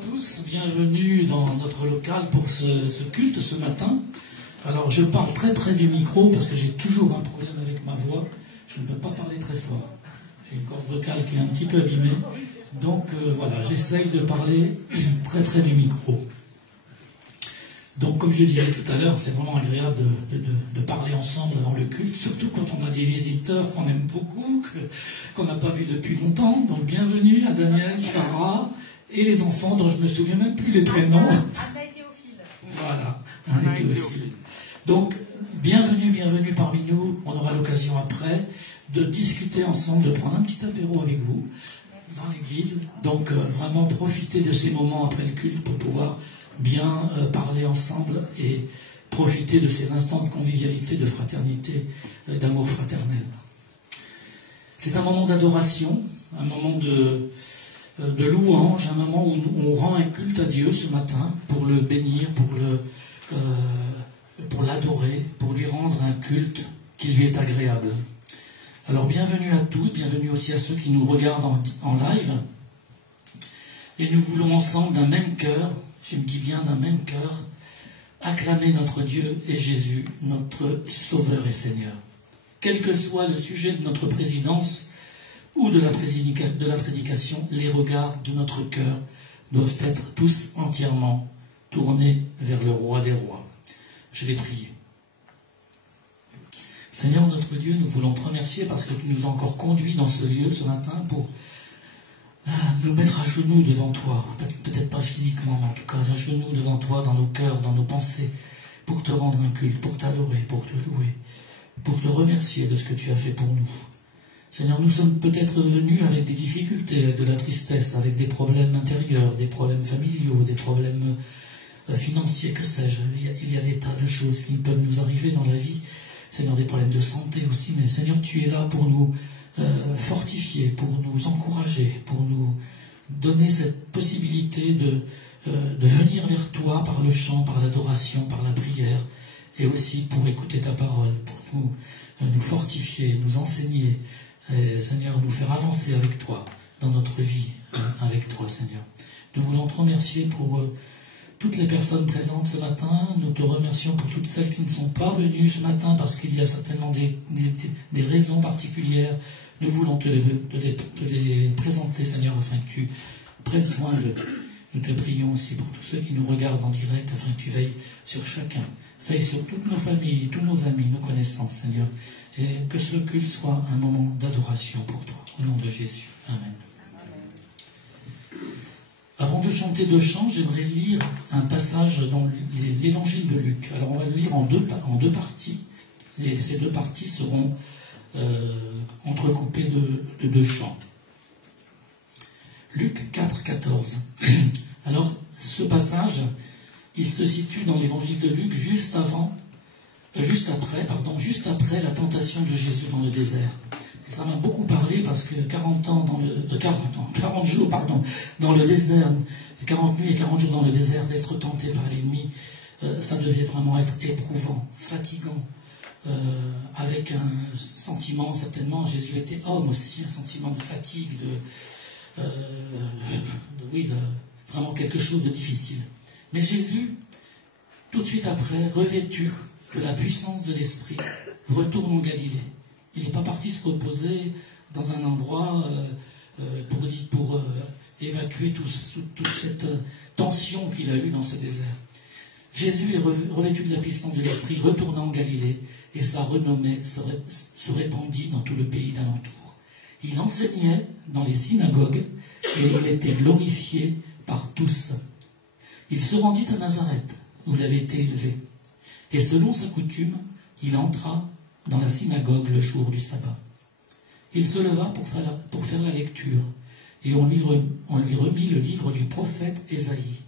tous, bienvenue dans notre local pour ce culte ce matin. Alors je parle très près du micro parce que j'ai toujours un problème avec ma voix, je ne peux pas parler très fort. J'ai une corde vocale qui est un petit peu abîmée, donc voilà, j'essaye de parler très près du micro. Donc comme je disais tout à l'heure, c'est vraiment agréable de parler ensemble avant le culte, surtout quand on a des visiteurs qu'on aime beaucoup, qu'on n'a pas vus depuis longtemps. Donc bienvenue à Daniel, Sarah et les enfants dont je ne me souviens même plus les prénoms. Anna et Théophile. Voilà, Anna et Théophile. Donc bienvenue parmi nous. On aura l'occasion après de discuter ensemble, de prendre un petit apéro avec vous dans l'église. Donc vraiment profiter de ces moments après le culte pour pouvoir bien parler ensemble et profiter de ces instants de convivialité, de fraternité, d'amour fraternel. C'est un moment d'adoration, un moment de louange, un moment où on rend un culte à Dieu ce matin pour le bénir, pour l'adorer, pour lui rendre un culte qui lui est agréable. Alors bienvenue à tous, bienvenue aussi à ceux qui nous regardent en live. Et nous voulons ensemble d'un même cœur, je me dis bien d'un même cœur, acclamer notre Dieu et Jésus, notre Sauveur et Seigneur. Quel que soit le sujet de notre présidence ou de la prédication, les regards de notre cœur doivent être tous entièrement tournés vers le Roi des Rois. Je vais prier. Seigneur notre Dieu, nous voulons te remercier parce que tu nous as encore conduits dans ce lieu ce matin pour nous mettre à genoux devant toi, peut-être pas physiquement, mais en tout cas à genoux devant toi, dans nos cœurs, dans nos pensées, pour te rendre un culte, pour t'adorer, pour te louer, pour te remercier de ce que tu as fait pour nous. Seigneur, nous sommes peut-être venus avec des difficultés, avec de la tristesse, avec des problèmes intérieurs, des problèmes familiaux, des problèmes financiers, que sais-je. Il y a des tas de choses qui peuvent nous arriver dans la vie. Seigneur, des problèmes de santé aussi, mais Seigneur, tu es là pour nous fortifier, pour nous encourager, pour nous donner cette possibilité de venir vers toi par le chant, par l'adoration, par la prière, et aussi pour écouter ta parole, pour nous fortifier, nous enseigner, et, Seigneur, nous faire avancer avec toi, dans notre vie, avec toi, Seigneur. Nous voulons te remercier pour toutes les personnes présentes ce matin. Nous te remercions pour toutes celles qui ne sont pas venues ce matin parce qu'il y a certainement des raisons particulières. Nous voulons te les présenter, Seigneur, afin que tu prennes soin d'eux. Nous te prions aussi pour tous ceux qui nous regardent en direct, afin que tu veilles sur chacun. Veille sur toutes nos familles, tous nos amis, nos connaissances, Seigneur. Et que ce culte soit un moment d'adoration pour toi. Au nom de Jésus. Amen. Avant de chanter deux chants, j'aimerais lire un passage dans l'évangile de Luc. Alors on va le lire en deux parties. Et ces deux parties seront entrecoupées de deux chants. Luc 4, 14. Alors ce passage, il se situe dans l'évangile de Luc juste après la tentation de Jésus dans le désert. Et ça m'a beaucoup parlé parce que 40 jours dans le désert, 40 nuits et 40 jours dans le désert, d'être tenté par l'ennemi, ça devait vraiment être éprouvant, fatigant, avec un sentiment, certainement, Jésus était homme aussi, un sentiment de fatigue, vraiment quelque chose de difficile. Mais Jésus, tout de suite après, revêtu de la puissance de l'Esprit, retourne en Galilée. Il n'est pas parti se reposer dans un endroit pour évacuer toute cette tension qu'il a eue dans ce désert. Jésus est revêtu de la puissance de l'Esprit, retourna en Galilée, et sa renommée se répandit dans tout le pays d'alentour. Il enseignait dans les synagogues, et il était glorifié par tous. Il se rendit à Nazareth, où il avait été élevé. Et selon sa coutume, il entra dans la synagogue le jour du sabbat. Il se leva pour faire la lecture, et on lui remit le livre du prophète Ésaïe.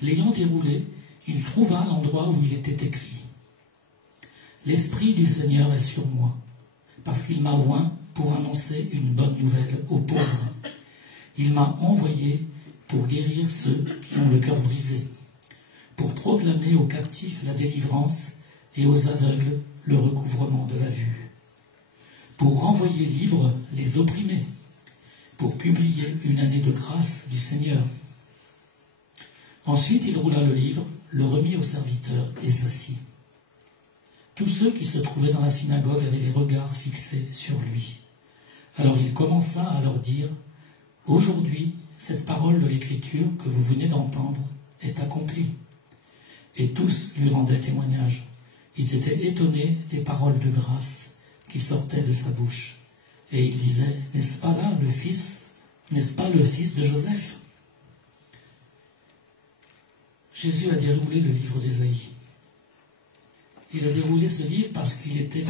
L'ayant déroulé, il trouva l'endroit où il était écrit « L'Esprit du Seigneur est sur moi, parce qu'il m'a oint pour annoncer une bonne nouvelle aux pauvres. Il m'a envoyé pour guérir ceux qui ont le cœur brisé, pour proclamer aux captifs la délivrance et aux aveugles le recouvrement de la vue, pour renvoyer libres les opprimés, pour publier une année de grâce du Seigneur. Ensuite, il roula le livre, le remit au serviteur et s'assit. Tous ceux qui se trouvaient dans la synagogue avaient les regards fixés sur lui. Alors il commença à leur dire « Aujourd'hui, cette parole de l'Écriture que vous venez d'entendre est accomplie. » Et tous lui rendaient témoignage. Ils étaient étonnés des paroles de grâce qui sortaient de sa bouche. Et ils disaient « N'est-ce pas là le fils, n'est-ce pas le fils de Joseph ?» Jésus a déroulé le livre d'Ésaïe. Il a déroulé ce livre parce qu'il était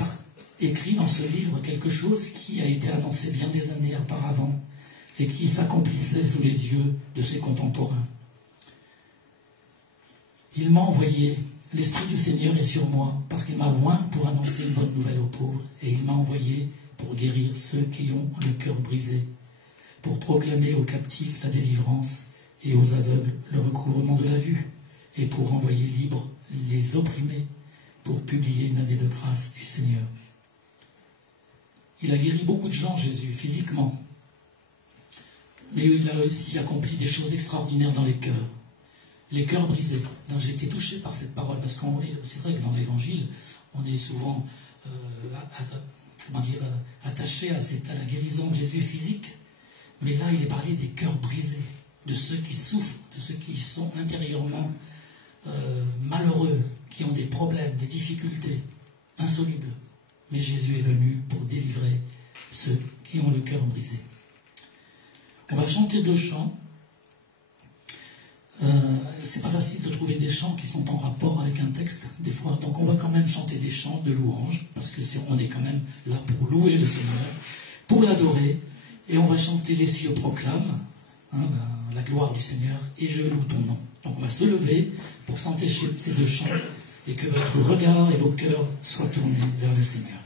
écrit dans ce livre quelque chose qui a été annoncé bien des années auparavant et qui s'accomplissait sous les yeux de ses contemporains. Il m'a envoyé, l'Esprit du Seigneur est sur moi, parce qu'il m'a oint pour annoncer une bonne nouvelle aux pauvres, et il m'a envoyé pour guérir ceux qui ont le cœur brisé, pour proclamer aux captifs la délivrance et aux aveugles le recouvrement de la vue, et pour renvoyer libres les opprimés, pour publier une année de grâce du Seigneur. Il a guéri beaucoup de gens, Jésus, physiquement. Mais il a aussi accompli des choses extraordinaires dans les cœurs brisés. J'ai été touché par cette parole, parce que c'est vrai que dans l'Évangile, on est souvent attaché à la guérison de Jésus physique. Mais là, il est parlé des cœurs brisés, de ceux qui souffrent, de ceux qui sont intérieurement malheureux, qui ont des problèmes, des difficultés insolubles. Mais Jésus est venu pour délivrer ceux qui ont le cœur brisé. On va chanter 2 chants. C'est pas facile de trouver des chants qui sont en rapport avec un texte, des fois. Donc on va quand même chanter des chants de louange, parce que on est quand même là pour louer le Seigneur, pour l'adorer. Et on va chanter Les cieux proclament, la gloire du Seigneur, et je loue ton nom. Donc on va se lever pour chanter ces 2 chants, et que votre regard et vos cœurs soient tournés vers le Seigneur.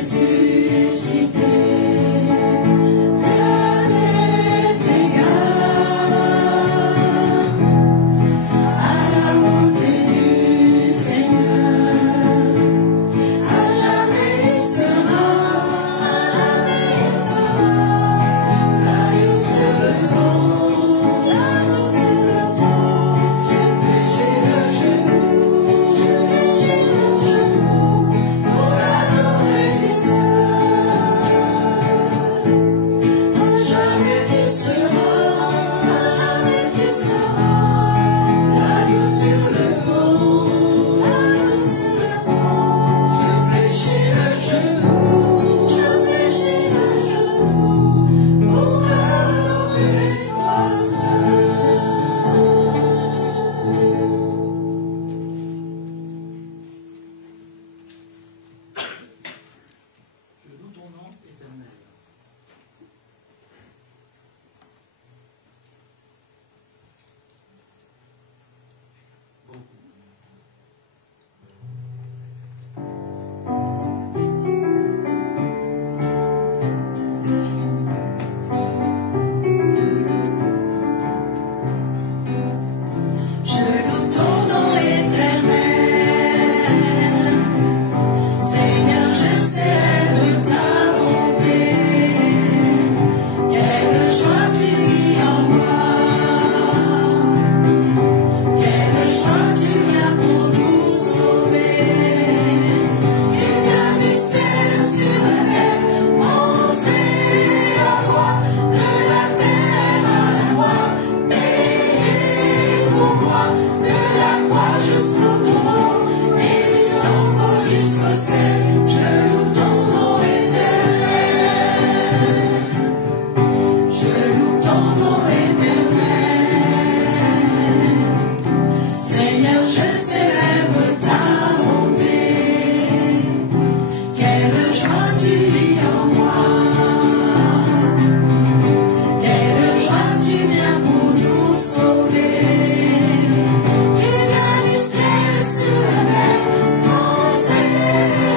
Jésus. jusqu'au ciel, je loue ton nom éternel. Je loue ton nom éternel. Seigneur, je célèbre ta bonté. Quelle joie tu vis en moi. Quelle joie tu viens pour nous sauver. Tu viens du ciel sur la terre, montrer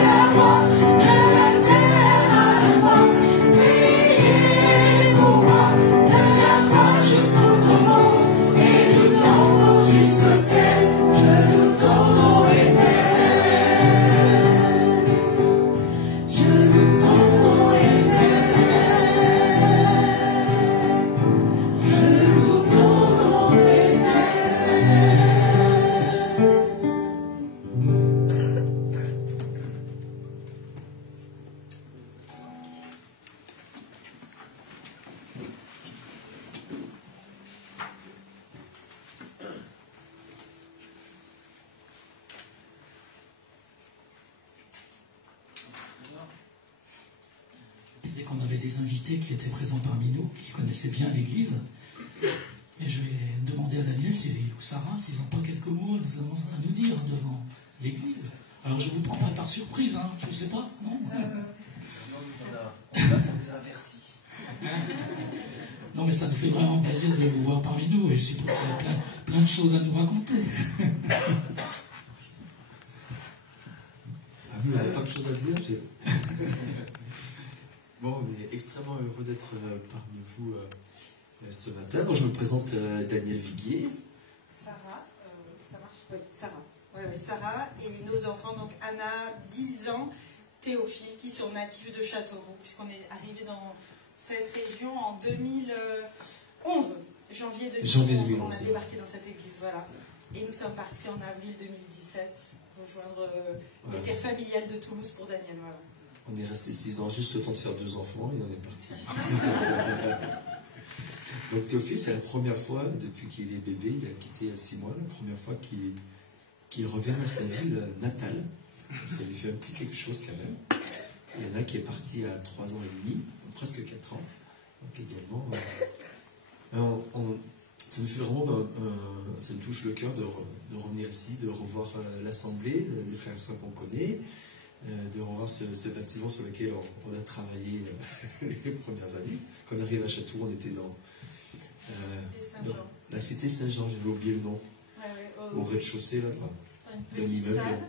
la voie de la terre à la croix. Priez pour moi de la croix jusqu'au tombeau et du tombeau jusqu'au ciel. Je loue ton nom éternel. Je loue ton nom éternel. Je loue ton nom Je disais qu'on avait des invités qui étaient présents parmi nous, qui connaissaient bien l'Église. Et je vais demander à Daniel ou Sarah s'ils n'ont pas quelques mots à nous dire devant l'Église. Alors je vous prends pas par surprise, hein, je ne sais pas, non Non, mais ça nous fait vraiment plaisir de vous voir parmi nous, et je suppose qu'il y a plein de choses à nous raconter. Il n'y a pas de choses à dire. Bon, on est extrêmement heureux d'être parmi vous ce matin. Donc, je me présente Daniel Viguier. Sarah, ça marche? Oui, Sarah. Ouais, Sarah et nos enfants, donc Anna, 10 ans, Théophile, qui sont natifs de Châteauroux, puisqu'on est arrivé dans cette région en 2011, janvier 2011, on a débarqué dans cette église, voilà. Et nous sommes partis en avril 2017 rejoindre les terres familiales de Toulouse pour Daniel, voilà. On est resté 6 ans, juste le temps de faire 2 enfants, et on est parti. Donc Théophile, c'est la première fois, depuis qu'il est bébé, il a quitté à 6 mois, la première fois qu'il revient dans sa ville natale. Ça lui fait un petit quelque chose quand même. Il y en a qui est parti à 3 ans et demi, presque 4 ans. Donc également, ça me fait vraiment, ça me touche le cœur de revenir ici, de revoir l'assemblée, des frères et sœurs qu'on connaît, de revoir ce bâtiment sur lequel on a travaillé les premières années. Quand on arrive à Châteauroux, on était dans la cité Saint-Jean, j'avais oublié le nom, au rez-de-chaussée là-bas. Une petite salle,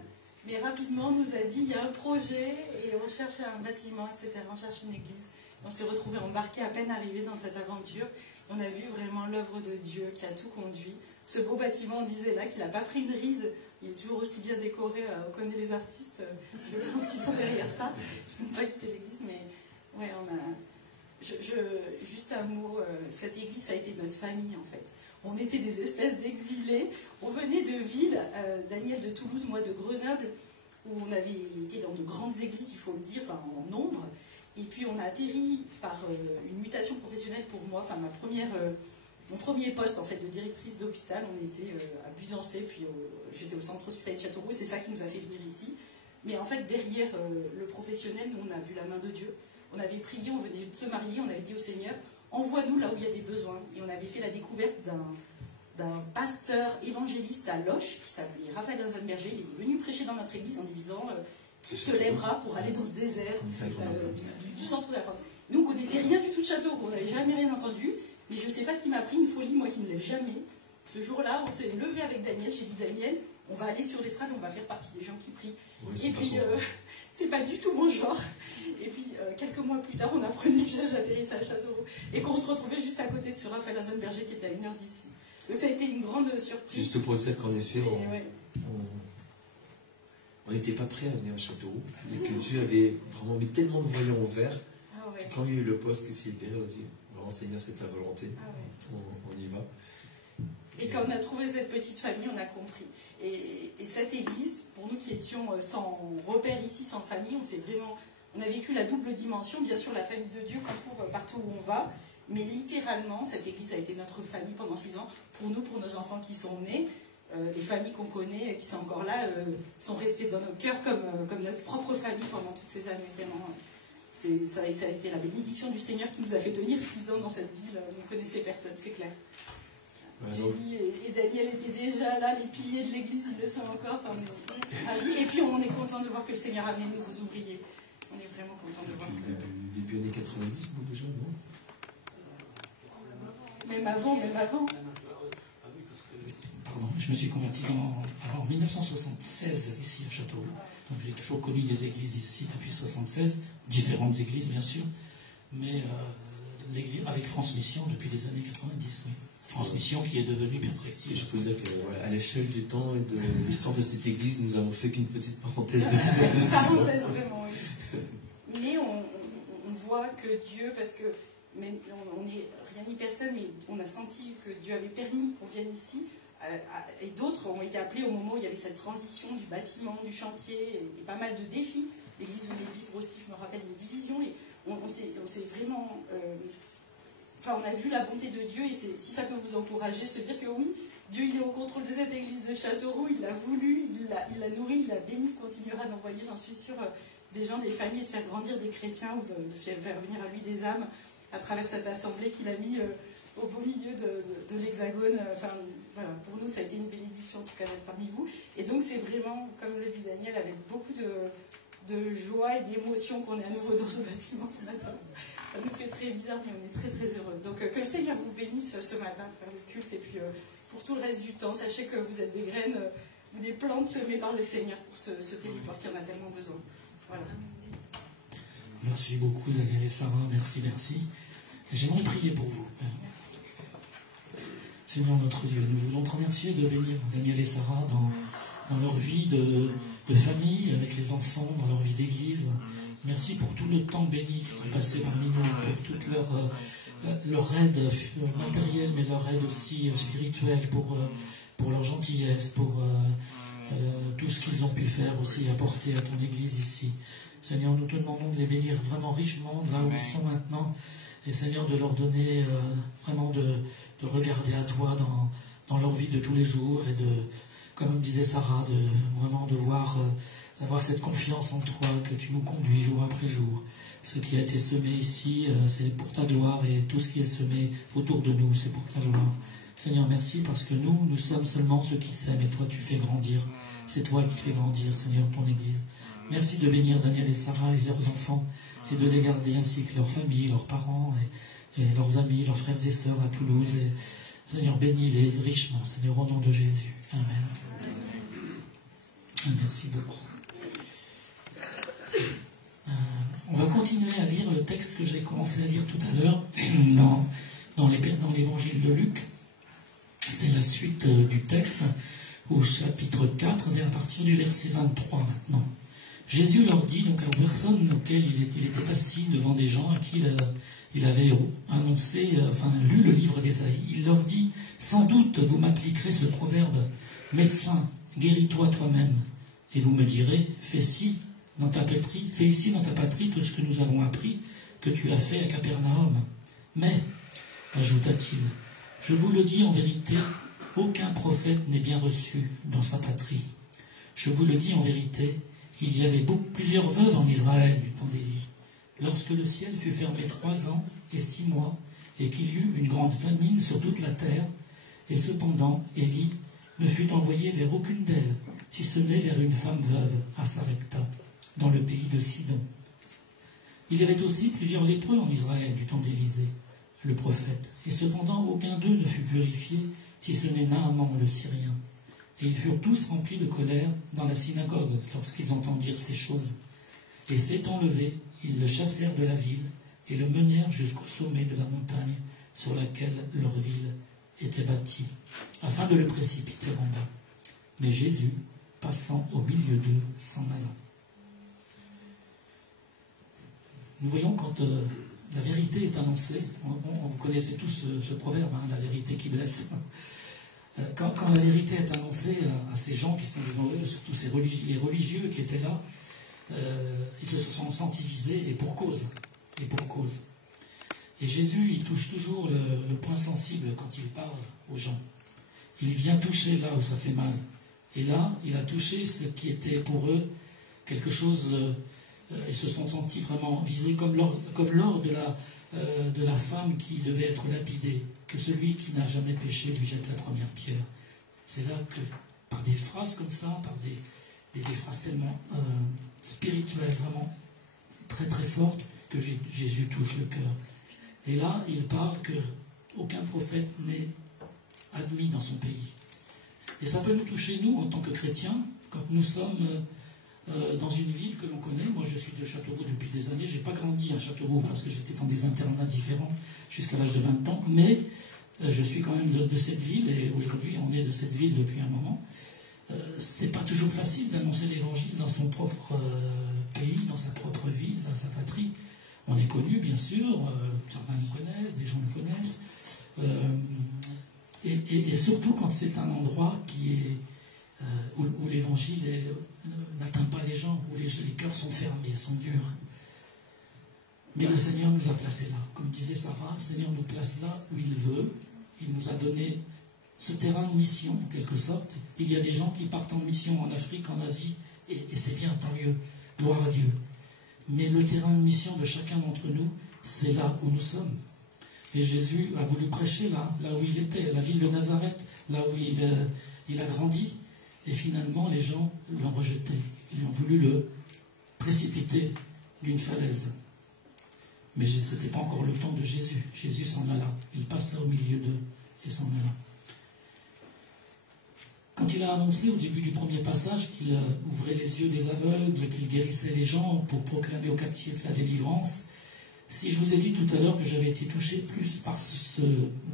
mais rapidement on nous a dit il y a un projet et on cherche un bâtiment, etc. On cherche une église. On s'est retrouvés embarqués à peine arrivés dans cette aventure. On a vu vraiment l'œuvre de Dieu qui a tout conduit. Ce beau bâtiment, on disait là qu'il n'a pas pris une ride. Il est toujours aussi bien décoré. On connaît les artistes. Je pense qu'ils sont derrière ça. Je n'ai pas quitté l'église, mais ouais, on a. Juste un mot. Cette église, ça a été notre famille en fait. On était des espèces d'exilés. On venait de villes, Daniel de Toulouse, moi de Grenoble, où on avait été dans de grandes églises, il faut le dire, enfin, en nombre. Et puis on a atterri par une mutation professionnelle pour moi, enfin mon premier poste en fait de directrice d'hôpital. On était à Busancé, puis j'étais au centre hospitalier de Châteauroux, et c'est ça qui nous a fait venir ici. Mais en fait derrière le professionnel, nous on a vu la main de Dieu. On avait prié, on venait de se marier, on avait dit au Seigneur, envoie-nous là où il y a des besoins. Et on avait fait la découverte d'un pasteur évangéliste à Loches qui s'appelait Raphaël Lanzenberger. Il est venu prêcher dans notre église en disant qui se lèvera pour aller dans ce désert du centre de la France. Nous, on ne connaissait rien du tout de Châteauroux, on n'avait jamais rien entendu, mais je ne sais pas ce qui m'a pris, une folie, moi qui ne me lève jamais. Ce jour-là, on s'est levé avec Daniel, j'ai dit Daniel, on va aller sur l'estrade, on va faire partie des gens qui prient. Oui, et puis, c'est pas du tout mon genre. Et puis, quelques mois plus tard, on apprenait que j'atterrissais à Châteauroux et qu'on se retrouvait juste à côté de ce Raphaël Lanzenberger qui était à 1 heure d'ici. Donc ça a été une grande surprise. Juste pour dire qu'en effet, on n'était pas prêt à venir à Châteauroux, et que Dieu avait vraiment mis tellement de voyants au vert, que quand il y a eu le poste qui s'est libéré, on a dit, vraiment Seigneur, c'est ta volonté, on y va. Et quand on a trouvé cette petite famille, on a compris. Et cette église, pour nous qui étions sans repère ici, sans famille, on a vécu la double dimension, bien sûr la famille de Dieu qu'on trouve partout où on va, mais littéralement, cette église a été notre famille pendant 6 ans, pour nous, pour nos enfants qui sont nés. les familles qu'on connaît, qui sont encore là, sont restées dans nos cœurs comme notre propre famille pendant toutes ces années. Vraiment, ça a été la bénédiction du Seigneur qui nous a fait tenir 6 ans dans cette ville. On ne connaissait personne, c'est clair. Jenny et Daniel étaient déjà là, les piliers de l'église, ils le sont encore. Enfin, et puis on est content de voir que le Seigneur a amené de nouveaux ouvriers. On est vraiment content de voir que... Début années 90, vous déjà, non? Même avant. Pardon, je me suis converti en 1976 ici à Châteauroux. Donc j'ai toujours connu des églises ici depuis 1976, différentes églises bien sûr, mais avec France Mission depuis les années 90. Oui. France Mission qui est devenue perspective. Je peux dire qu'à l'échelle du temps et de l'histoire de cette église, nous avons fait qu'une petite parenthèse de 6 ans. Parenthèse, vraiment, oui. Mais on voit que Dieu, parce que même, on n'est rien ni personne, mais on a senti que Dieu avait permis qu'on vienne ici, et d'autres ont été appelés au moment où il y avait cette transition du bâtiment, du chantier, et pas mal de défis. L'église venait vivre aussi, je me rappelle, une division, et on s'est vraiment... Enfin, on a vu la bonté de Dieu, et si ça peut vous encourager, se dire que oui, Dieu il est au contrôle de cette église de Châteauroux, il l'a voulu, il l'a nourri, il l'a béni, il continuera d'envoyer, j'en suis sûre, des gens, des familles, et de faire grandir des chrétiens, ou de faire venir à lui des âmes à travers cette assemblée qu'il a mis au beau milieu de l'Hexagone. Enfin, voilà, pour nous, ça a été une bénédiction, en tout cas, d'être parmi vous. Et donc, c'est vraiment, comme le dit Daniel, avec beaucoup de joie et d'émotion qu'on est à nouveau dans ce bâtiment ce matin. Ça nous fait très bizarre, mais on est très très heureux. Donc que le Seigneur vous bénisse ce matin pour le culte, et puis pour tout le reste du temps, sachez que vous êtes des graines ou des plantes semées par le Seigneur pour ce territoire qui en a tellement besoin. Voilà. Merci beaucoup Daniel et Sarah, merci. Et j'aimerais prier pour vous. Seigneur notre Dieu, nous voulons te remercier de bénir Daniel et Sarah dans leur vie de famille, avec les enfants, dans leur vie d'église. Merci pour tout le temps béni qu'ils ont passé parmi nous, pour toute leur aide matérielle, mais leur aide aussi spirituelle, pour leur gentillesse, pour tout ce qu'ils ont pu faire aussi, apporter à ton église ici. Seigneur, nous te demandons de les bénir vraiment richement, là où ils sont maintenant, et Seigneur, de leur donner vraiment de regarder à toi dans leur vie de tous les jours, et comme disait Sarah, vraiment de voir... d'avoir cette confiance en toi, que tu nous conduis jour après jour. Ce qui a été semé ici, c'est pour ta gloire, et tout ce qui est semé autour de nous, c'est pour ta gloire. Seigneur, merci, parce que nous sommes seulement ceux qui s'aiment, et toi tu fais grandir. C'est toi qui fais grandir, Seigneur, ton Église. Merci de bénir Daniel et Sarah et leurs enfants, et de les garder ainsi que leurs familles, leurs parents, et leurs amis, leurs frères et sœurs à Toulouse. Et, Seigneur, bénis-les richement, Seigneur, au nom de Jésus. Amen. Merci beaucoup. On va continuer à lire le texte que j'ai commencé à lire tout à l'heure dans l'évangile de Luc. C'est la suite du texte au chapitre 4, à partir du verset 23 maintenant. Jésus leur dit, donc aux personnes auxquelles il était assis devant des gens à qui il avait annoncé, lu le livre d'Ésaïe. Il leur dit, sans doute vous m'appliquerez ce proverbe, médecin, guéris-toi toi-même. Et vous me direz, fais ici dans ta patrie tout ce que nous avons appris que tu as fait à Capernaum. Mais, ajouta-t-il, je vous le dis en vérité, aucun prophète n'est bien reçu dans sa patrie. Je vous le dis en vérité, il y avait plusieurs veuves en Israël du temps d'Élie. Lorsque le ciel fut fermé 3 ans et 6 mois, et qu'il y eut une grande famine sur toute la terre, et cependant Élie ne fut envoyé vers aucune d'elles, si ce n'est vers une femme veuve à Sarepta, dans le pays de Sidon. Il y avait aussi plusieurs lépreux en Israël du temps d'Élisée, le prophète, et cependant aucun d'eux ne fut purifié, si ce n'est Naaman le Syrien. Et ils furent tous remplis de colère dans la synagogue lorsqu'ils entendirent ces choses. Et s'étant levés, ils le chassèrent de la ville et le menèrent jusqu'au sommet de la montagne sur laquelle leur ville était bâtie, afin de le précipiter en bas. Mais Jésus, passant au milieu d'eux, s'en alla. Nous voyons quand la vérité est annoncée, vous connaissez tous ce proverbe, la vérité qui blesse. Quand la vérité est annoncée à ces gens qui sont devant eux, surtout les religieux qui étaient là, ils se sont sentis visés, et pour cause. Et Jésus, il touche toujours le point sensible quand il parle aux gens. Il vient toucher là où ça fait mal. Et là, il a touché ce qui était pour eux quelque chose, ils se sont sentis vraiment visés comme lors de la femme qui devait être lapidée, que celui qui n'a jamais péché lui jette la première pierre. C'est là que, par des phrases comme ça, par des phrases tellement spirituelles, vraiment très très fortes, que Jésus touche le cœur. Et là, il parle qu'aucun prophète n'est admis dans son pays. Et ça peut nous toucher, nous, en tant que chrétiens, quand nous sommes dans une ville que l'on connaît. Moi, je suis de Châteauroux depuis des années. Je n'ai pas grandi à Châteauroux parce que j'étais dans des internats différents jusqu'à l'âge de 20 ans. Mais je suis quand même de cette ville, et aujourd'hui, on est de cette ville depuis un moment. C'est pas toujours facile d'annoncer l'évangile dans son propre pays, dans sa propre ville, dans sa patrie. On est connu, bien sûr, certains nous connaissent, des gens nous connaissent. Et surtout quand c'est un endroit qui est, où l'évangile n'atteint pas les gens, où les cœurs sont fermés, sont durs. Mais le Seigneur nous a placés là. Comme disait Sarah, le Seigneur nous place là où il veut. Il nous a donné ce terrain de mission, en quelque sorte. Il y a des gens qui partent en mission en Afrique, en Asie, et c'est bien, tant mieux. Gloire à Dieu. Mais le terrain de mission de chacun d'entre nous, c'est là où nous sommes. Et Jésus a voulu prêcher là où il était, la ville de Nazareth, là où il a grandi. Et finalement, les gens l'ont rejeté. Ils ont voulu le précipiter d'une falaise. Mais ce n'était pas encore le temps de Jésus. Jésus s'en alla. Il passa au milieu d'eux et s'en alla. Quand il a annoncé au début du premier passage qu'il ouvrait les yeux des aveugles, qu'il guérissait les gens pour proclamer aux captifs la délivrance, si je vous ai dit tout à l'heure que j'avais été touché plus par ce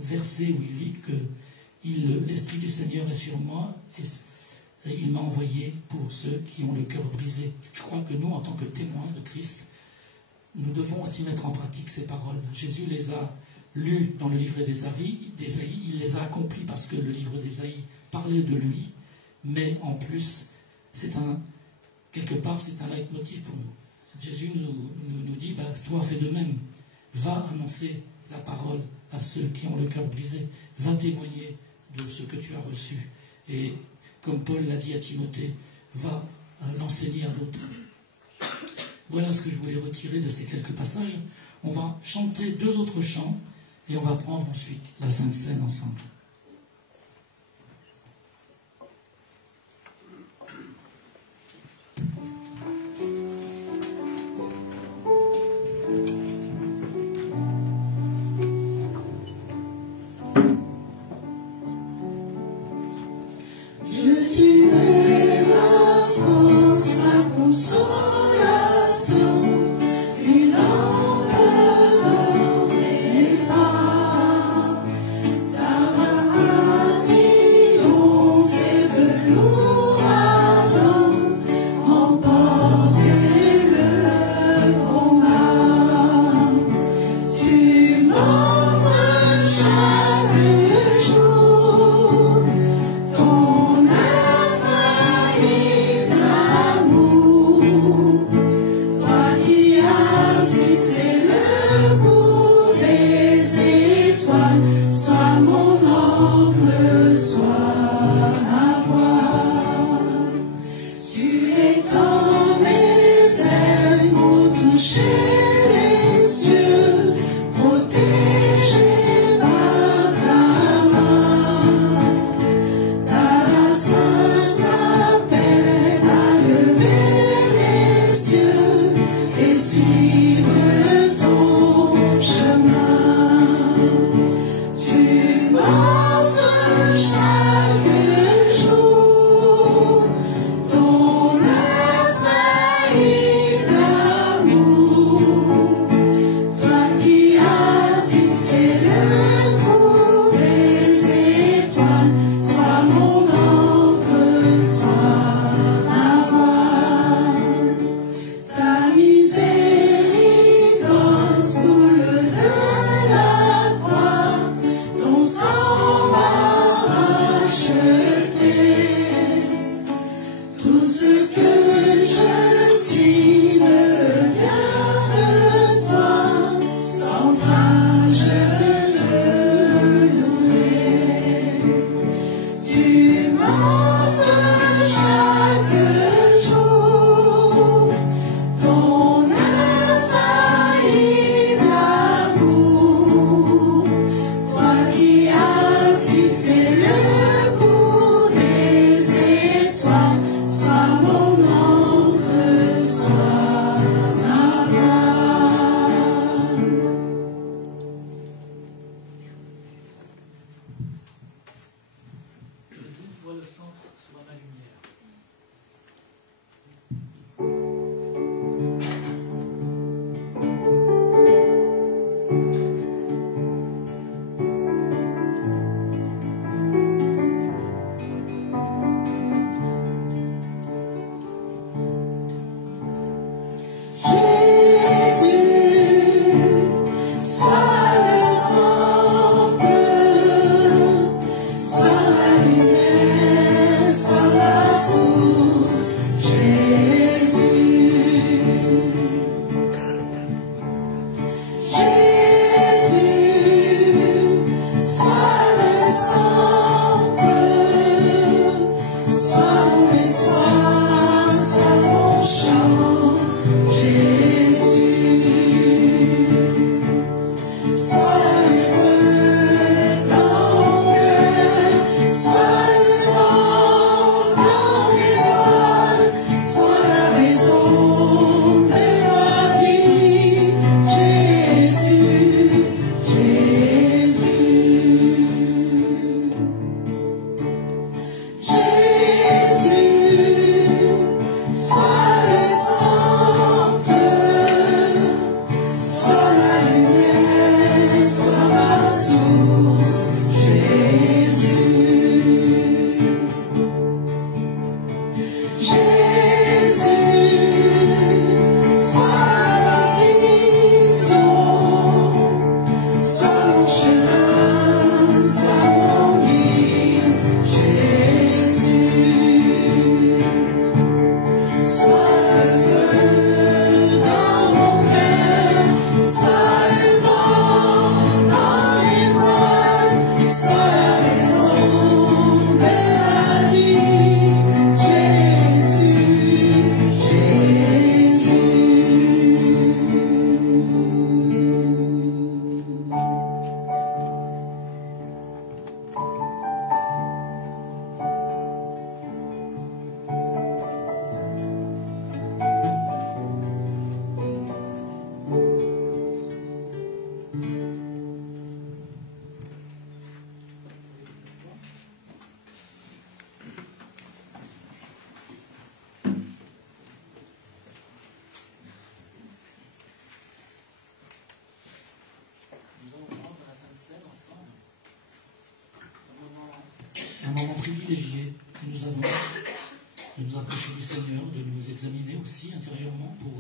verset où il dit que l'Esprit du Seigneur est sur moi et il m'a envoyé pour ceux qui ont le cœur brisé. Je crois que nous, en tant que témoins de Christ, nous devons aussi mettre en pratique ces paroles. Jésus les a lues dans le livre d'Ésaïe, il les a accomplies parce que le livre d'Ésaïe parlait de lui, mais en plus, quelque part, c'est un leitmotiv pour nous. Jésus nous dit, toi fais de même, va annoncer la parole à ceux qui ont le cœur brisé, va témoigner de ce que tu as reçu. Et comme Paul l'a dit à Timothée, va l'enseigner à d'autres. Voilà ce que je voulais retirer de ces quelques passages. On va chanter 2 autres chants et on va prendre ensuite la Sainte Seine ensemble. Ta privilégié que nous avons de nous approcher du Seigneur, de nous examiner aussi intérieurement pour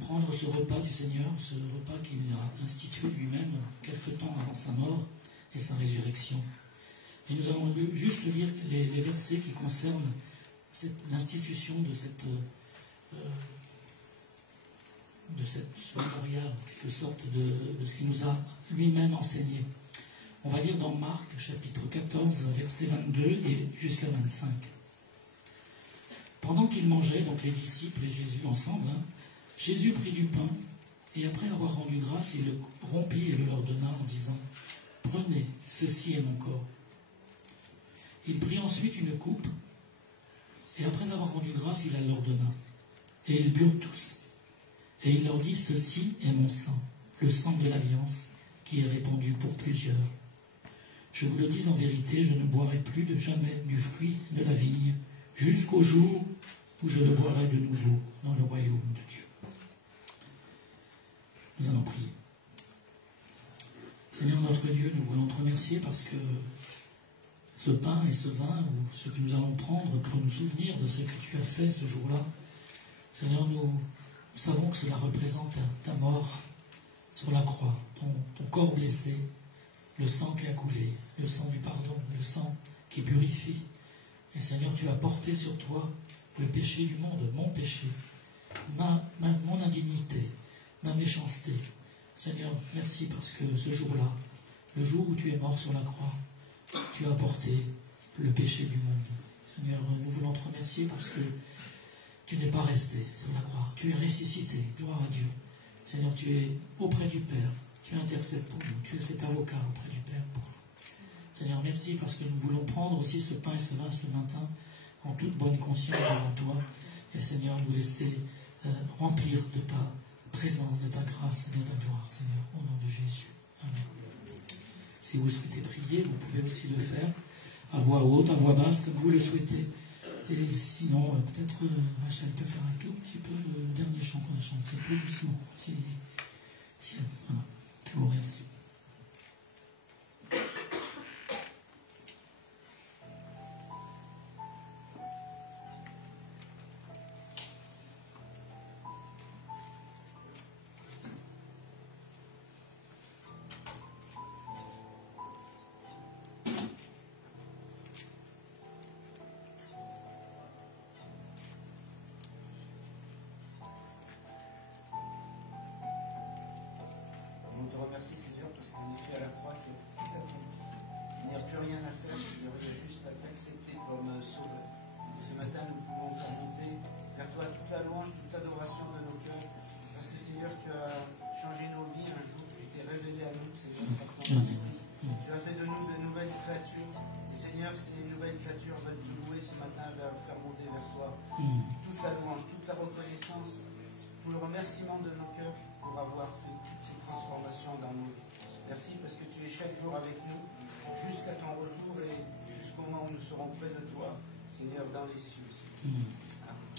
prendre ce repas du Seigneur, ce repas qu'il a institué lui-même quelque temps avant sa mort et sa résurrection. Et nous allons juste lire les versets qui concernent l'institution de cette soirée, en quelque sorte, de ce qu'il nous a lui-même enseigné. On va lire dans Marc, chapitre 14, versets 22 et jusqu'à 25. Pendant qu'ils mangeaient, donc les disciples et Jésus ensemble, Jésus prit du pain, et après avoir rendu grâce, il le rompit et le leur donna en disant « Prenez, ceci est mon corps. » Il prit ensuite une coupe, et après avoir rendu grâce, il la leur donna. Et ils burent tous. Et il leur dit « Ceci est mon sang, le sang de l'alliance, qui est répandu pour plusieurs. Je vous le dis en vérité, je ne boirai plus de jamais du fruit de la vigne, jusqu'au jour où je le boirai de nouveau dans le royaume de Dieu. » Nous allons prier. Seigneur notre Dieu, nous voulons te remercier parce que ce pain et ce vin, ou ce que nous allons prendre pour nous souvenir de ce que tu as fait ce jour-là, Seigneur, nous savons que cela représente ta mort sur la croix, ton corps blessé, le sang qui a coulé, le sang du pardon, le sang qui purifie. Et Seigneur, tu as porté sur toi le péché du monde, mon péché, mon indignité, ma méchanceté. Seigneur, merci parce que ce jour-là, le jour où tu es mort sur la croix, tu as porté le péché du monde. Seigneur, nous voulons te remercier parce que tu n'es pas resté sur la croix. Tu es ressuscité, gloire à Dieu. Seigneur, tu es auprès du Père. Tu intercèdes pour nous. Tu es cet avocat auprès du Père pour nous. Seigneur, merci parce que nous voulons prendre aussi ce pain et ce vin ce matin en toute bonne conscience devant toi. Et Seigneur, nous laisser remplir de ta présence, de ta grâce et de ta gloire, Seigneur, au nom de Jésus. Amen. Si vous souhaitez prier, vous pouvez aussi le faire à voix haute, à voix basse, comme vous le souhaitez. Et sinon, peut-être Rachel peut faire un tout petit peu le dernier chant qu'on a chanté, plus doucement. Voilà. Je vous remercie.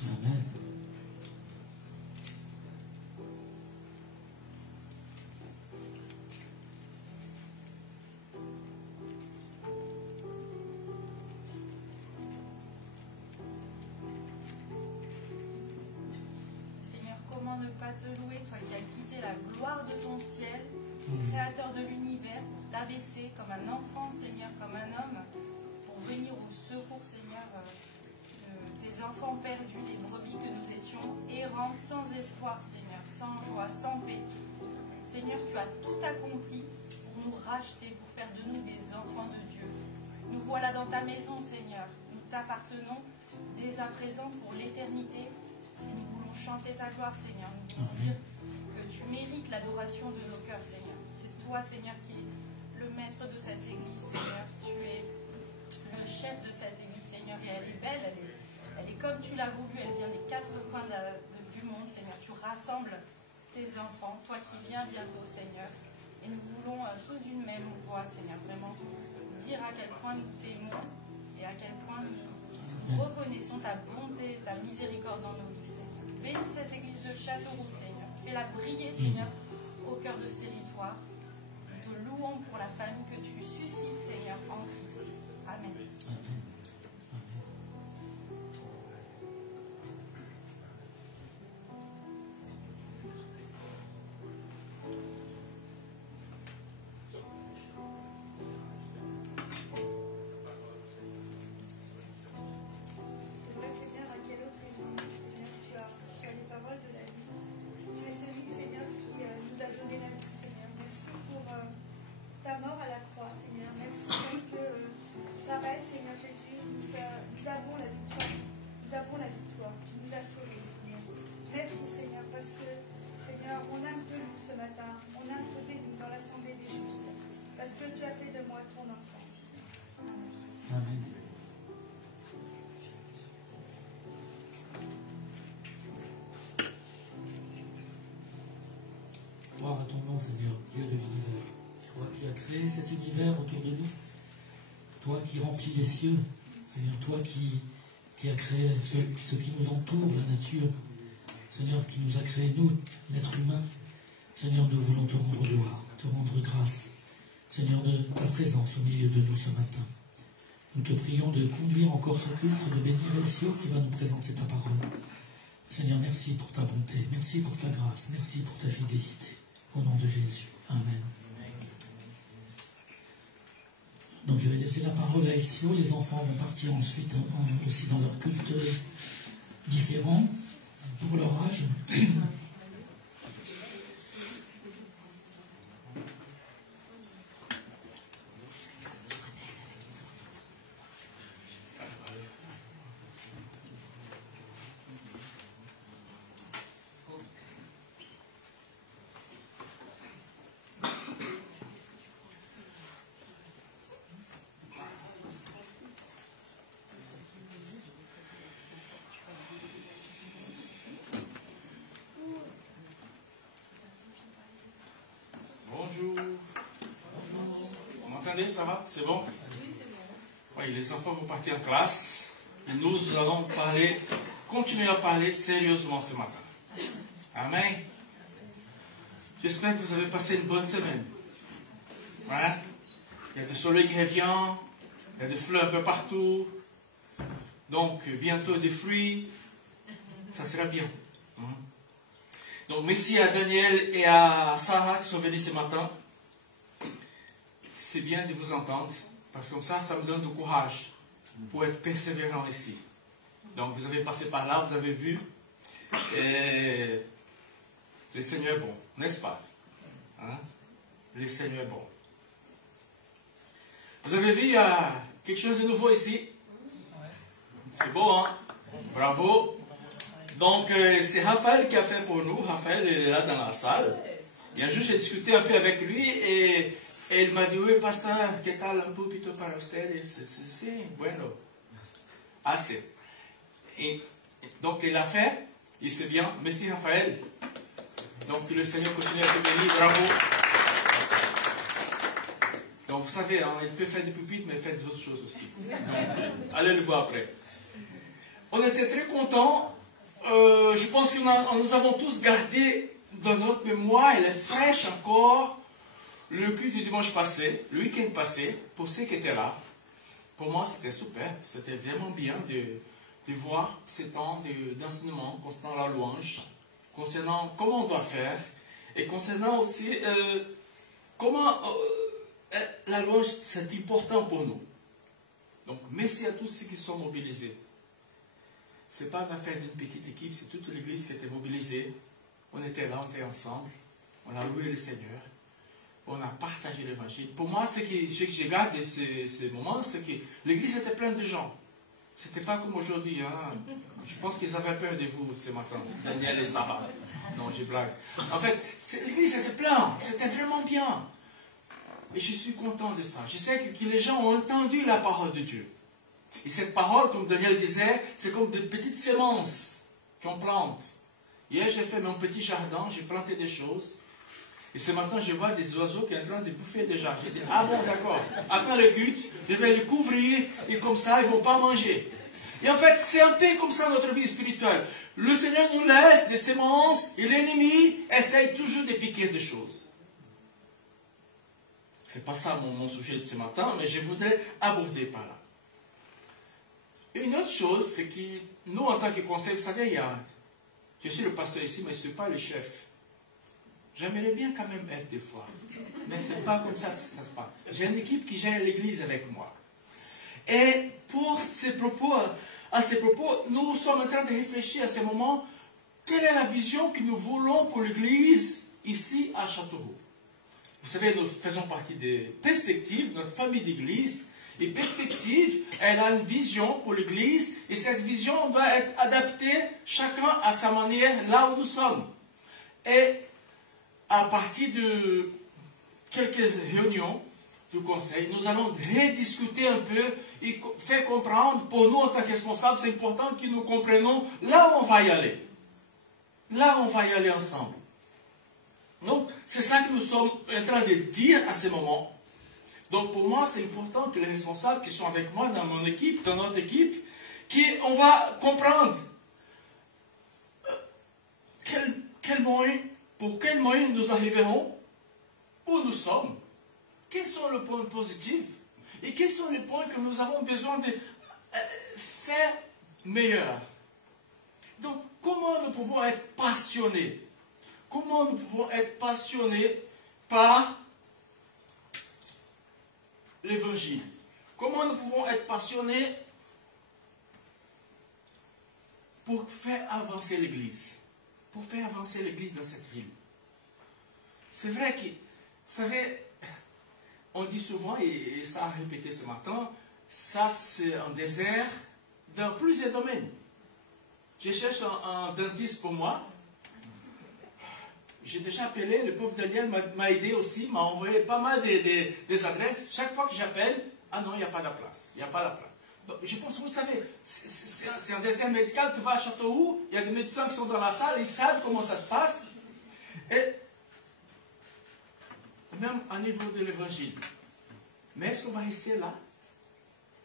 Amen. Seigneur, comment ne pas te louer, toi qui as quitté la gloire de ton ciel, créateur de l'univers, pour t'abaisser comme un enfant, Seigneur, comme un homme, pour venir au secours, Seigneur, des enfants perdus, des brebis que nous étions, errantes, sans espoir, Seigneur, sans joie, sans paix. Seigneur, tu as tout accompli pour nous racheter, pour faire de nous des enfants de Dieu. Nous voilà dans ta maison, Seigneur. Nous t'appartenons dès à présent pour l'éternité. Et nous voulons chanter ta gloire, Seigneur. Nous voulons dire que tu mérites l'adoration de nos cœurs, Seigneur. C'est toi, Seigneur, qui es le maître de cette église, Seigneur. Tu es le chef de cette église, Seigneur. Et elle est belle, elle est comme tu l'as voulu. Elle vient des quatre coins du monde, Seigneur. Tu rassembles tes enfants, toi qui viens bientôt, Seigneur. Et nous voulons tous d'une même voix, Seigneur, vraiment dire à quel point nous t'aimons et à quel point nous reconnaissons ta bonté, ta miséricorde dans nos vies, Seigneur. Bénis cette église de Châteauroux, Seigneur. Fais-la briller, Seigneur, au cœur de ce territoire. Nous te louons pour la famille que tu suscites, Seigneur, en Christ. Amen. Amen. Amen. C'est vrai, Seigneur, à quel autre événement, Seigneur, tu as les paroles de la vie. Tu es celui, Seigneur, qui nous a donné la vie, Seigneur. Merci pour ta mort à la croix, Seigneur. Merci parce que, pareil, Seigneur Jésus, nous avons la victoire. Nous avons la victoire. Tu nous as sauvés, Seigneur. Merci, Seigneur, parce que, Seigneur, on a un peu lu ce matin. On a un peu béni dans l'assemblée des justes. Parce que tu as fait de moi ton enfant, Seigneur. Amen. Amen. Gloire à ton nom, Seigneur, Dieu de l'univers. Toi qui as créé cet univers autour de nous, toi qui remplis les cieux, Seigneur, toi qui as créé ce qui nous entoure, la nature, Seigneur, qui nous a créé, nous, l'être humain. Seigneur, nous voulons te rendre gloire, te rendre grâce, Seigneur, de ta présence au milieu de nous ce matin. Nous te prions de conduire encore ce culte, de bénir Elcio qui va nous présenter ta parole. Seigneur, merci pour ta bonté, merci pour ta grâce, merci pour ta fidélité. Au nom de Jésus. Amen. Donc je vais laisser la parole à Elcio. Les enfants vont partir ensuite aussi dans leur culte différent pour leur âge. Bonjour. Vous m'entendez, ça va? C'est bon? Oui, les enfants vont partir en classe. Et nous allons continuer à parler sérieusement ce matin. Amen. J'espère que vous avez passé une bonne semaine. Voilà. Il y a du soleil qui revient, il y a des fleurs un peu partout. Donc, bientôt des fruits. Ça sera bien. Donc, merci à Daniel et à Sarah qui sont venus ce matin. C'est bien de vous entendre, parce que comme ça me donne du courage pour être persévérant ici. Donc, vous avez passé par là, vous avez vu. Et le Seigneur est bon, n'est-ce pas? Hein? Le Seigneur est bon. Vous avez vu, il y a quelque chose de nouveau ici. C'est beau, hein? Bravo. Donc, c'est Raphaël qui a fait pour nous. Raphaël est là dans la salle. Et un jour, j'ai discuté un peu avec lui et il m'a dit, oui, pasteur, ¿qué tal un poquito para ustedes? Sí, bueno. Assez. Et donc, il l'a fait. Et c'est bien. Merci, Raphaël. Donc, que le Seigneur continue à te bénir. Bravo. Donc, vous savez, hein, il peut faire des pupitres, mais il fait d'autres choses aussi. Allez le voir après. On était très contents. Je pense que nous avons tous gardé dans notre mémoire, elle est fraîche encore, le culte du dimanche passé, le week-end passé, pour ceux qui étaient là. Pour moi, c'était super. C'était vraiment bien de voir ces temps d'enseignement concernant la louange, concernant comment on doit faire, et concernant aussi comment la louange, c'est important pour nous. Donc, merci à tous ceux qui sont mobilisés. Ce n'est pas une affaire d'une petite équipe, c'est toute l'église qui était mobilisée. On était là, on était ensemble. On a loué le Seigneur. On a partagé l'évangile. Pour moi, ce que je garde de ces moments, c'est que l'église était pleine de gens. Ce n'était pas comme aujourd'hui. Hein. Je pense qu'ils avaient peur de vous ce matin, Daniel et Sarah. Non, j'ai blague. En fait, l'église était pleine. C'était vraiment bien. Et je suis content de ça. Je sais que les gens ont entendu la parole de Dieu. Et cette parole, comme Daniel disait, c'est comme des petites semences qu'on plante. Hier, j'ai fait mon petit jardin, j'ai planté des choses. Et ce matin, je vois des oiseaux qui sont en train de bouffer déjà. J'ai dit, ah bon, d'accord. Après le culte, je vais les couvrir et comme ça, ils ne vont pas manger. Et en fait, c'est un peu comme ça notre vie spirituelle. Le Seigneur nous laisse des semences et l'ennemi essaye toujours de piquer des choses. Ce n'est pas ça mon sujet de ce matin, mais je voudrais aborder par là. Une autre chose, c'est que nous, en tant que conseil, vous savez, je suis le pasteur ici, mais je ne suis pas le chef. J'aimerais bien quand même être des fois. Mais ce n'est pas comme ça que ça se passe. J'ai une équipe qui gère l'église avec moi. Et pour à ces propos, nous sommes en train de réfléchir à ce moment, quelle est la vision que nous voulons pour l'église ici à Châteauroux. Vous savez, nous faisons partie des perspectives, notre famille d'église. Et perspective, elle a une vision pour l'église, et cette vision doit être adaptée chacun à sa manière là où nous sommes. Et à partir de quelques réunions du conseil, nous allons rediscuter un peu et faire comprendre, pour nous en tant que responsables, c'est important que nous comprenions là où on va y aller. Là où on va y aller ensemble. Donc, c'est ça que nous sommes en train de dire à ce moment. Donc, pour moi, c'est important que les responsables qui sont avec moi dans mon équipe, dans notre équipe, qu'on va comprendre pour quel moyen nous arriverons où nous sommes, quels sont les points positifs et quels sont les points que nous avons besoin de faire meilleurs. Donc, comment nous pouvons être passionnés? Comment nous pouvons être passionnés par l'évangile? Comment nous pouvons être passionnés pour faire avancer l'église? Pour faire avancer l'église dans cette ville. C'est vrai que, vous savez, on dit souvent, et ça a répété ce matin, ça c'est un désert dans plusieurs domaines. Je cherche un dentiste pour moi. J'ai déjà appelé, le pauvre Daniel m'a aidé aussi, m'a envoyé pas mal des adresses. Chaque fois que j'appelle, ah non, il n'y a pas de place. Il n'y a pas de place. Donc, je pense que vous savez, c'est un désert médical, tu vas à Châteauroux, il y a des médecins qui sont dans la salle, ils savent comment ça se passe. Et même au niveau de l'évangile. Mais est-ce qu'on va rester là?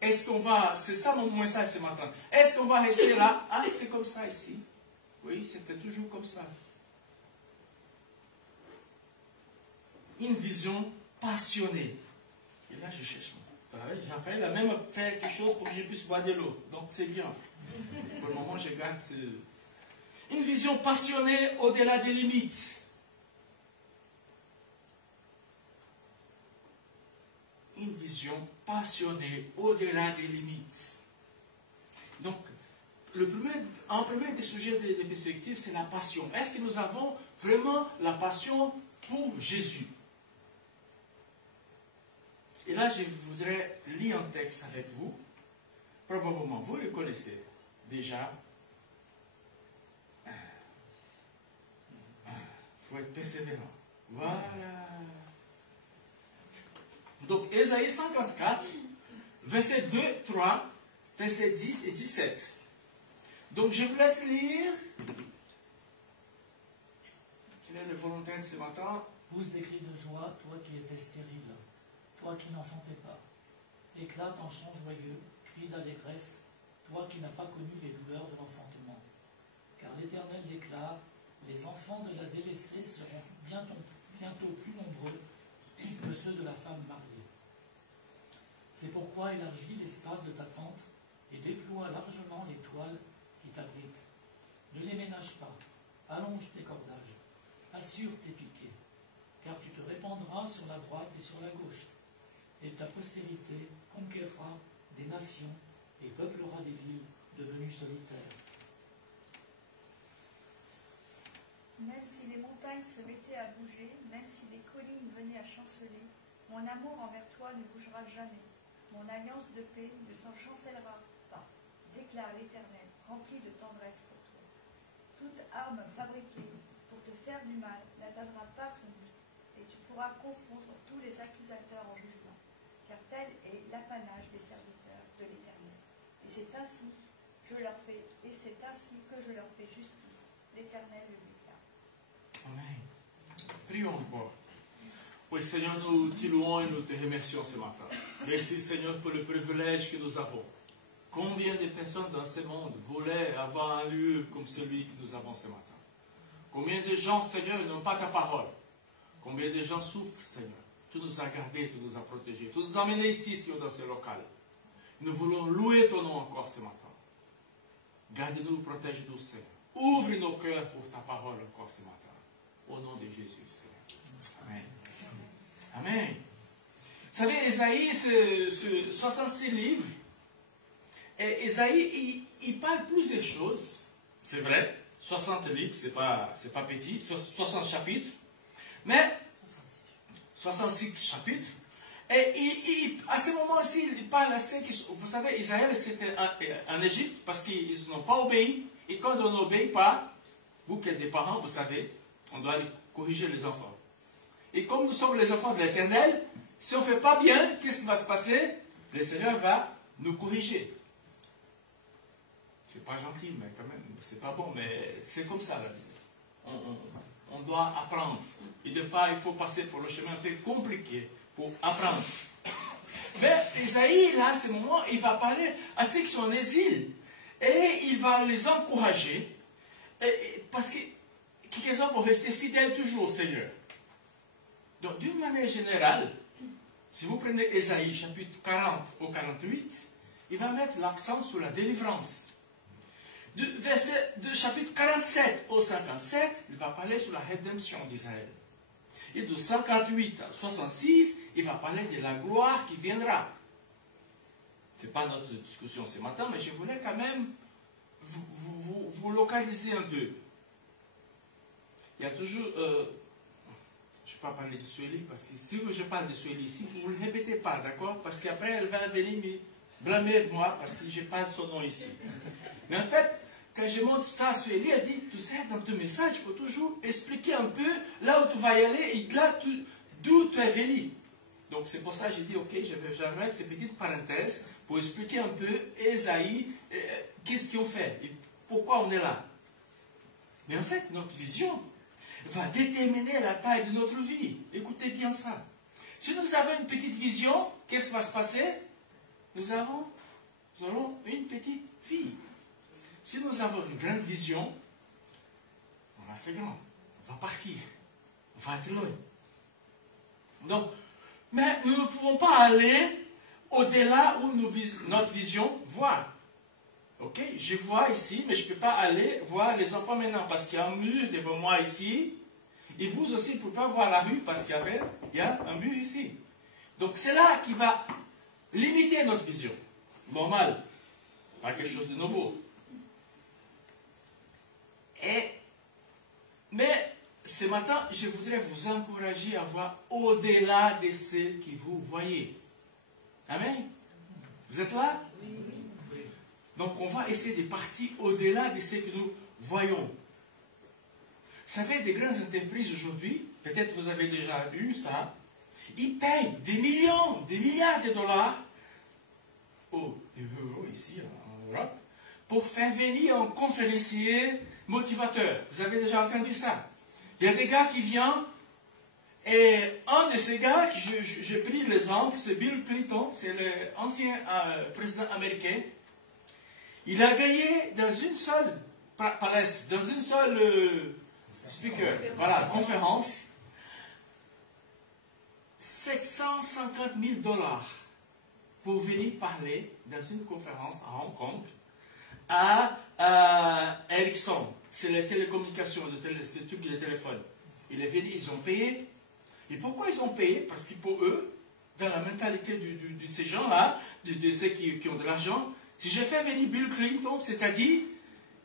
Est-ce qu'on va, c'est ça mon message ce matin, est-ce qu'on va rester là? Ah, c'est comme ça ici. Oui, c'était toujours comme ça. Une vision passionnée. Et là, je cherche. Raphaël a même fait quelque chose pour que je puisse boire de l'eau. Donc, c'est bien. Pour le moment, je garde une vision passionnée au-delà des limites. Une vision passionnée au-delà des limites. Donc, un premier des sujets de perspective, c'est la passion. Est-ce que nous avons vraiment la passion pour Jésus? Et là, je voudrais lire un texte avec vous. Probablement, vous le connaissez déjà. Il faut être persévérant. Voilà. Donc, Ésaïe 54, versets 2, 3, versets 10 et 17. Donc, je vous laisse lire. Quel est le volontaire de ce matin? Pousse des cris de joie, toi qui étais stérile, toi qui n'enfantais pas. Éclate en chant joyeux, crie d'allégresse, toi qui n'as pas connu les douleurs de l'enfantement. Car l'Éternel déclare, les enfants de la délaissée seront bientôt plus nombreux que ceux de la femme mariée. C'est pourquoi élargis l'espace de ta tente et déploie largement les toiles qui t'abritent. Ne les ménage pas, allonge tes cordages, assure tes piquets, car tu te répandras sur la droite et sur la gauche, et ta postérité conquérera des nations et peuplera des villes devenues solitaires. Même si les montagnes se mettaient à bouger, même si les collines venaient à chanceler, mon amour envers toi ne bougera jamais. Mon alliance de paix ne s'en chancellera pas, déclare l'Éternel, rempli de tendresse pour toi. Toute arme fabriquée pour te faire du mal n'atteindra pas son but, et tu pourras confondre tous les accusateurs en jugement, car tel est l'apanage des serviteurs de l'Éternel. Et c'est ainsi que je leur fais justice. L'Éternel le déclare. Amen. Prions encore. Oui, Seigneur, nous te louons et nous te remercions ce matin. Merci, Seigneur, pour le privilège que nous avons. Combien de personnes dans ce monde voulaient avoir un lieu comme celui que nous avons ce matin? Combien de gens, Seigneur, n'ont pas ta parole? Combien de gens souffrent, Seigneur? Tu nous as gardés, tu nous as protégés. Tu nous as amenés ici, Seigneur, dans ce local. Nous voulons louer ton nom encore ce matin. Garde-nous, protège-nous, Seigneur. Ouvre nos cœurs pour ta parole encore ce matin. Au nom de Jésus, Seigneur. Amen. Amen. Vous savez, Ésaïe, ce 66 livres, et Ésaïe, il parle plusieurs choses. C'est vrai, 60 livres, c'est pas petit, 60 chapitres. Mais, 66 chapitres. Et à ce moment-ci, il parle assez. Vous savez, Israël, c'était en Égypte parce qu'ils n'ont pas obéi. Et quand on n'obéit pas, vous qui êtes des parents, vous savez, on doit corriger les enfants. Et comme nous sommes les enfants de l'Éternel, si on ne fait pas bien, qu'est-ce qui va se passer? Le Seigneur va nous corriger. C'est pas gentil, mais quand même, c'est pas bon, mais c'est comme ça. On doit apprendre. Et des fois, il faut passer pour le chemin un peu compliqué pour apprendre. Mais Isaïe, là, à ce moment, il va parler à ceux qui sont en exil. Et il va les encourager. Parce que quelques-uns vont rester fidèles toujours au Seigneur. Donc, d'une manière générale, si vous prenez Isaïe, chapitre 40 au 48, il va mettre l'accent sur la délivrance. De chapitre 47 au 57, il va parler sur la rédemption d'Israël. Et de 58 à 66, il va parler de la gloire qui viendra. Ce n'est pas notre discussion ce matin, mais je voulais quand même vous localiser un peu. Il y a toujours... je ne vais pas parler de Suélie, parce que si je parle de Suélie ici, vous ne le répétez pas, d'accord? Parce qu'après, elle va venir me blâmer moi, parce que je n'ai pas son nom ici. Mais en fait, quand je montre ça à Suélie, elle dit, tu sais, dans ton message, il faut toujours expliquer un peu là où tu vas y aller et là d'où tu es venu. Donc c'est pour ça que j'ai dit, ok, je vais mettre ces petites parenthèses pour expliquer un peu Ésaïe, qu'est-ce qu'ils ont fait, et pourquoi on est là. Mais en fait, notre vision va déterminer la taille de notre vie. Écoutez bien ça. Si nous avons une petite vision, qu'est-ce qui va se passer? Nous aurons une petite vie. Si nous avons une grande vision, on est assez grand, on va partir, on va être loin. Donc, mais nous ne pouvons pas aller au-delà où notre vision voit. Ok, je vois ici, mais je ne peux pas aller voir les enfants maintenant parce qu'il y a un mur devant moi ici. Et vous aussi, vous ne pouvez pas voir la rue parce qu'il y a un mur ici. Donc c'est là qui va limiter notre vision. Normal, pas quelque chose de nouveau. Mais ce matin, je voudrais vous encourager à voir au-delà de ce que vous voyez. Amen. Vous êtes là? Oui. Donc on va essayer de partir au-delà de ce que nous voyons. Vous savez, des grandes entreprises aujourd'hui, peut-être vous avez déjà vu ça, ils payent des millions, des milliards de dollars, des euros ici en Europe, pour faire venir un conférencier motivateur. Vous avez déjà entendu ça? Il y a des gars qui viennent, et un de ces gars, j'ai pris l'exemple, c'est Bill Clinton, c'est l'ancien président américain. Il a gagné dans une seule palestre, dans une seule conférence, 750 000 dollars pour venir parler dans une conférence à Hong Kong à Ericsson. C'est les télécommunications, c'est tout le téléphone. Il est venu, ils ont payé. Et pourquoi ils ont payé? Parce que pour eux, dans la mentalité de ces gens-là, de ceux qui ont de l'argent, si j'ai fait venir Bill Clinton, c'est-à-dire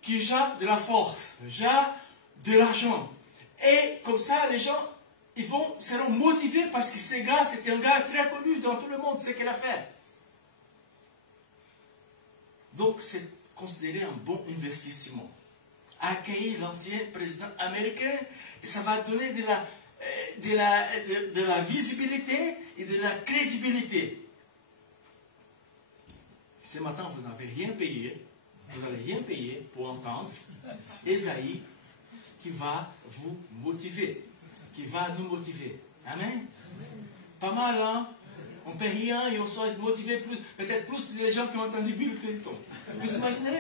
qu'il j'ai de la force, j'ai de l'argent. Et comme ça, les gens, seront motivés parce que ce gars, c'est un gars très connu dans tout le monde, ce qu'il a fait. Donc, c'est considéré un bon investissement. Accueillir l'ancien président américain, et ça va donner de la visibilité et de la crédibilité. Ce matin, vous n'avez rien payé, vous n'allez rien payer pour entendre Ésaïe qui va vous motiver, qui va nous motiver. Amen. Pas mal, hein? On ne paie rien et on sera motivé plus, peut-être plus les gens qui ont entendu Bill Clinton. Vous imaginez?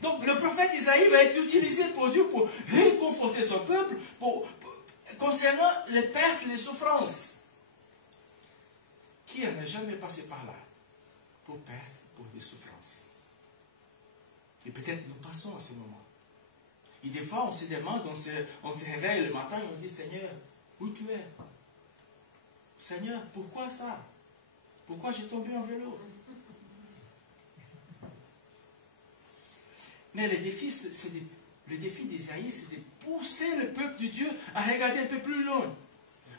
Donc le prophète Isaïe va être utilisé pour Dieu pour réconforter son peuple concernant les pertes et les souffrances. Qui n'a jamais passé par là? pour perte, pour des souffrances. Et peut-être nous passons à ce moment. Et des fois, on se demande, on se réveille le matin et on dit, Seigneur, où tu es? Seigneur, pourquoi ça? Pourquoi j'ai tombé en vélo? Mais le défi d'Isaïe, c'est de pousser le peuple de Dieu à regarder un peu plus loin,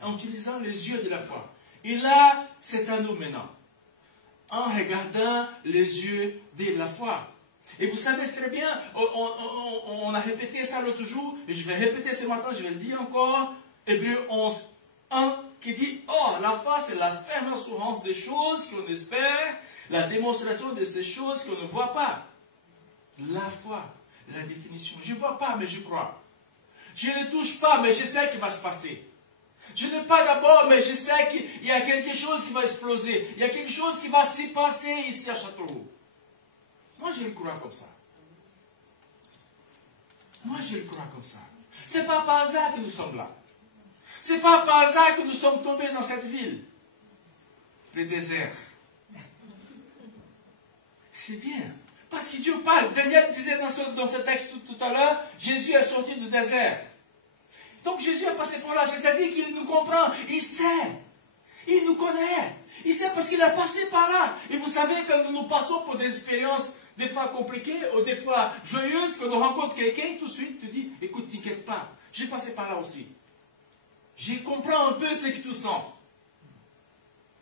en utilisant les yeux de la foi. Et là, c'est à nous maintenant, en regardant les yeux de la foi. Et vous savez très bien, on a répété ça l'autre jour, et je vais répéter ce matin, je vais le dire encore, Hébreux 11, 1, qui dit, « Oh, la foi, c'est la ferme assurance des choses qu'on espère, la démonstration de ces choses qu'on ne voit pas. » La foi, la définition. Je ne vois pas, mais je crois. Je ne touche pas, mais je sais qu'il va se passer. Je ne pas d'abord, mais je sais qu'il y a quelque chose qui va exploser. Il y a quelque chose qui va se passer ici à Châteauroux. Moi, je le crois comme ça. Moi, je le crois comme ça. Ce n'est pas par hasard que nous sommes là. Ce n'est pas par hasard que nous sommes tombés dans cette ville. Le désert. C'est bien. Parce que Dieu parle. Daniel disait dans ce texte tout à l'heure, Jésus est sorti du désert. Donc Jésus est passé par là. C'est-à-dire qu'il nous comprend. Il sait. Il nous connaît. Il sait parce qu'il a passé par là. Et vous savez, quand nous passons pour des expériences des fois compliquées ou des fois joyeuses, quand on rencontre quelqu'un, tout de suite, tu dis, écoute, t'inquiète pas. J'ai passé par là aussi. Je comprends un peu ce que tu sens.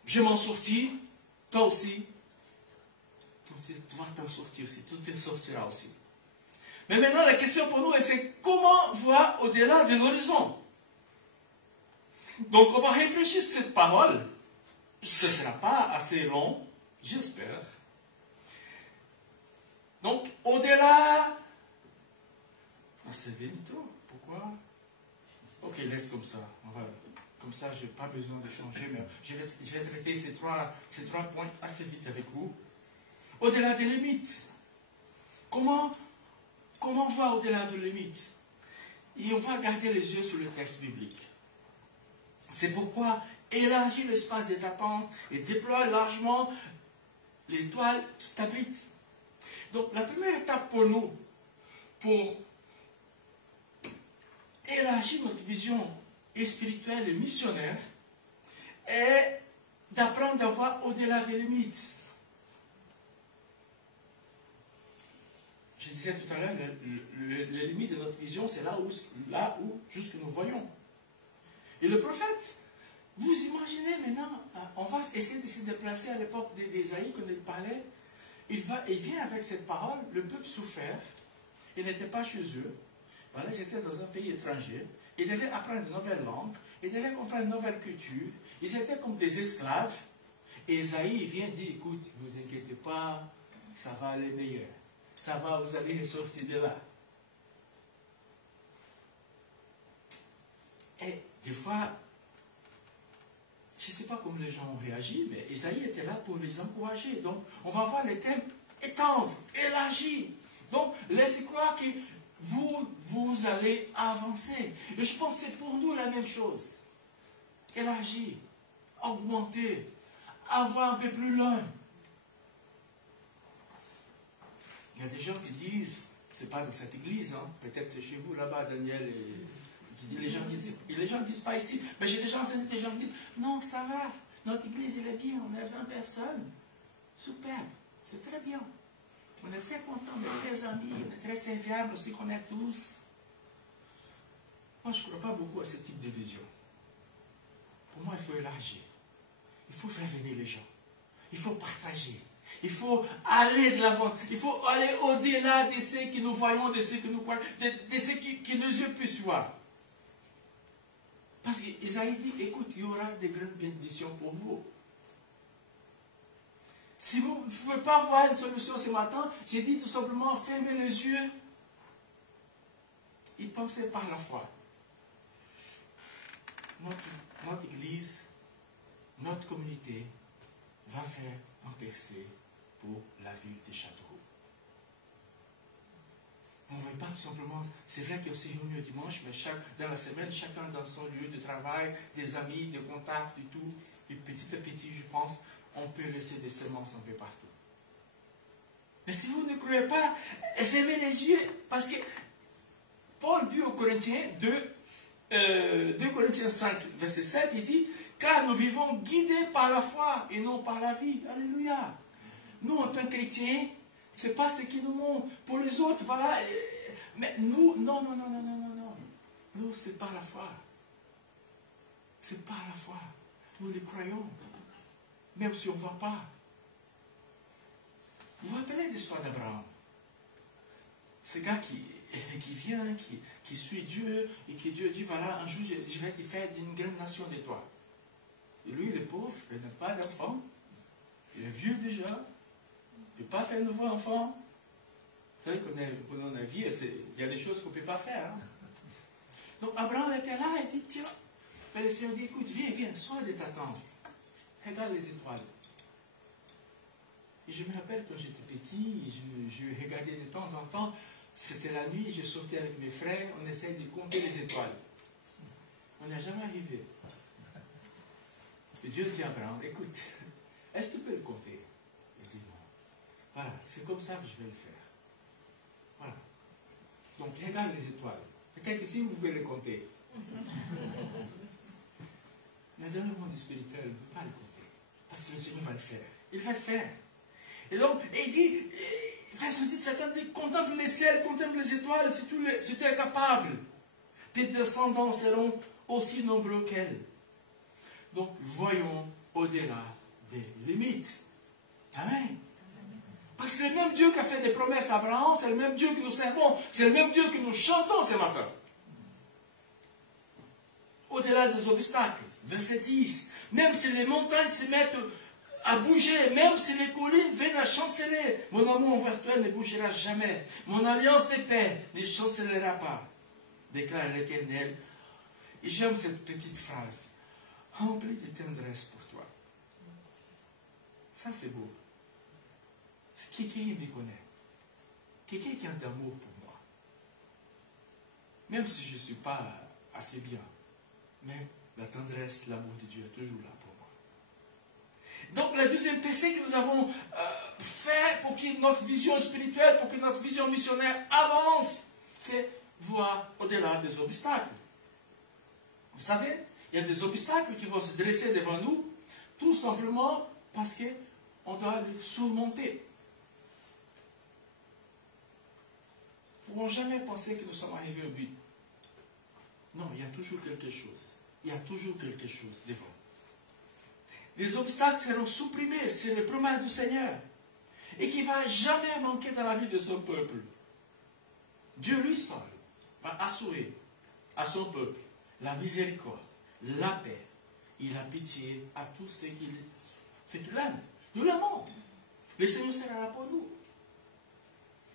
Je m'en sortis. Toi aussi. Tu vas t'en sortir aussi. Tu t'en sortiras aussi. Mais maintenant, la question pour nous, c'est comment voir au-delà de l'horizon? Donc, on va réfléchir sur cette parole. Ce ne sera pas assez long, j'espère. Donc, au-delà... c'est vite, pourquoi? Ok, laisse comme ça. Comme ça, je n'ai pas besoin de changer, mais je vais traiter ces trois points assez vite avec vous. Au-delà des limites. Comment voir au-delà des limites? Et on va garder les yeux sur le texte biblique. C'est pourquoi élargis l'espace de ta tente et déploie largement l'étoile qui t'habite. Donc la première étape pour nous, pour élargir notre vision spirituelle et missionnaire, est d'apprendre à voir au-delà des limites. Je disais tout à l'heure, les limites de notre vision, c'est là où juste nous voyons. Et le prophète, vous imaginez maintenant, on va essayer de se déplacer à l'époque d'Ésaïe, quand il parlait, il vient avec cette parole, le peuple souffert, il n'était pas chez eux, voilà, ils étaient dans un pays étranger, ils devaient apprendre une nouvelle langue, ils devaient comprendre une nouvelle culture, ils étaient comme des esclaves, et Ésaïe vient dire, écoute, ne vous inquiétez pas, ça va aller meilleur. Ça va, vous allez ressortir de là. Et des fois, je ne sais pas comment les gens ont réagi, mais Ésaïe était là pour les encourager. Donc, on va voir les thèmes étendre, élargir. Donc, laissez croire que vous allez avancer. Et je pense que c'est pour nous la même chose. Élargir, augmenter, avoir un peu plus loin. Il y a des gens qui disent, c'est pas dans cette église, hein, peut-être chez vous là-bas, Daniel, qui dit, les gens disent pas ici, mais j'ai déjà entendu des gens qui disent, non, ça va, notre église elle est bien, on a 20 personnes, superbe, c'est très bien, on est très contents, on est très amis, on est très serviables, on se connaît tous. Moi, je ne crois pas beaucoup à ce type de vision. Pour moi, il faut élargir, il faut faire venir les gens, il faut partager. Il faut aller de l'avant. Il faut aller au-delà de ce que nous voyons, de ce que nous croyons, de ce que nos yeux puissent voir. Parce qu'Isaïe dit, écoute, il y aura des grandes bénédictions pour vous. Si vous ne pouvez pas voir une solution ce matin, j'ai dit tout simplement, fermez les yeux et pensez par la foi. Notre église, notre communauté va faire un percée pour la ville de Châteauroux. On ne veut pas tout simplement, c'est vrai qu'il y a aussi réunion dimanche, mais dans la semaine, chacun dans son lieu de travail, des amis, des contacts, du tout, et petit à petit, je pense, on peut laisser des semences un peu partout. Mais si vous ne croyez pas, fermez les yeux, parce que Paul dit aux Corinthiens, 2 Corinthiens 5, verset 7, il dit, car nous vivons guidés par la foi et non par la vie. Alléluia. Nous, en tant que chrétiens, ce n'est pas ce qui nous montre. Pour les autres, voilà. Mais nous, non. Nous, c'est par la foi. C'est par la foi. Nous les croyons. Même si on ne voit pas. Vous vous rappelez l'histoire d'Abraham? Ce gars qui vient, qui suit Dieu, et qui Dieu dit, voilà, un jour, je vais te faire une grande nation de toi. Et lui, il est pauvre, il n'a pas d'enfant. Il est vieux déjà. Il ne peut pas faire un nouveau enfant. Vous savez, pendant la vie, il y a des choses qu'on ne peut pas faire. Hein? Donc, Abraham était là, il dit, tiens. Le Seigneur dit, écoute, viens, sors de ta tente. Regarde les étoiles. Et je me rappelle quand j'étais petit, je regardais de temps en temps, c'était la nuit, je sortais avec mes frères, on essayait de compter les étoiles. On n'a jamais arrivé. Et Dieu dit à Abraham, écoute, est-ce que tu peux le compter? Il dit non. Voilà, c'est comme ça que je vais le faire. Voilà. Donc regarde les étoiles. Peut-être ici vous pouvez les compter. Mais dans le monde spirituel, on ne peut pas le compter. Parce que le Seigneur va le faire. Il va le faire. Et donc, il dit, il sortir de Satan, dit, contemple les ciels, contemple les étoiles, si tu es capable. Tes descendants seront aussi nombreux qu'elles. Donc, voyons au-delà des limites. Amen. Parce que le même Dieu qui a fait des promesses à Abraham, c'est le même Dieu que nous servons, c'est le même Dieu que nous chantons ce matin. Au-delà des obstacles. Verset 10. Même si les montagnes se mettent à bouger, même si les collines viennent à chanceler, mon amour envers toi ne bougera jamais. Mon alliance de paix ne chancelera pas, déclare l'Éternel. Et j'aime cette petite phrase. Rempli de tendresse pour toi. Ça, c'est beau. C'est quelqu'un qui me connaît. Quelqu'un qui a d'amour pour moi. Même si je ne suis pas assez bien. Mais la tendresse, l'amour de Dieu est toujours là pour moi. Donc, la deuxième PC que nous avons fait pour que notre vision spirituelle, pour que notre vision missionnaire avance, c'est voir au-delà des obstacles. Vous savez, il y a des obstacles qui vont se dresser devant nous, tout simplement parce qu'on doit les surmonter. Nous ne pouvons jamais penser que nous sommes arrivés au but. Non, il y a toujours quelque chose. Il y a toujours quelque chose devant. Les obstacles seront supprimés, c'est les promesses du Seigneur. Et qui ne va jamais manquer dans la vie de son peuple. Dieu lui seul va assurer à son peuple la miséricorde, la paix et la pitié à tous ceux qu'il aime. Nous l'aimons. Le Seigneur sera là pour nous.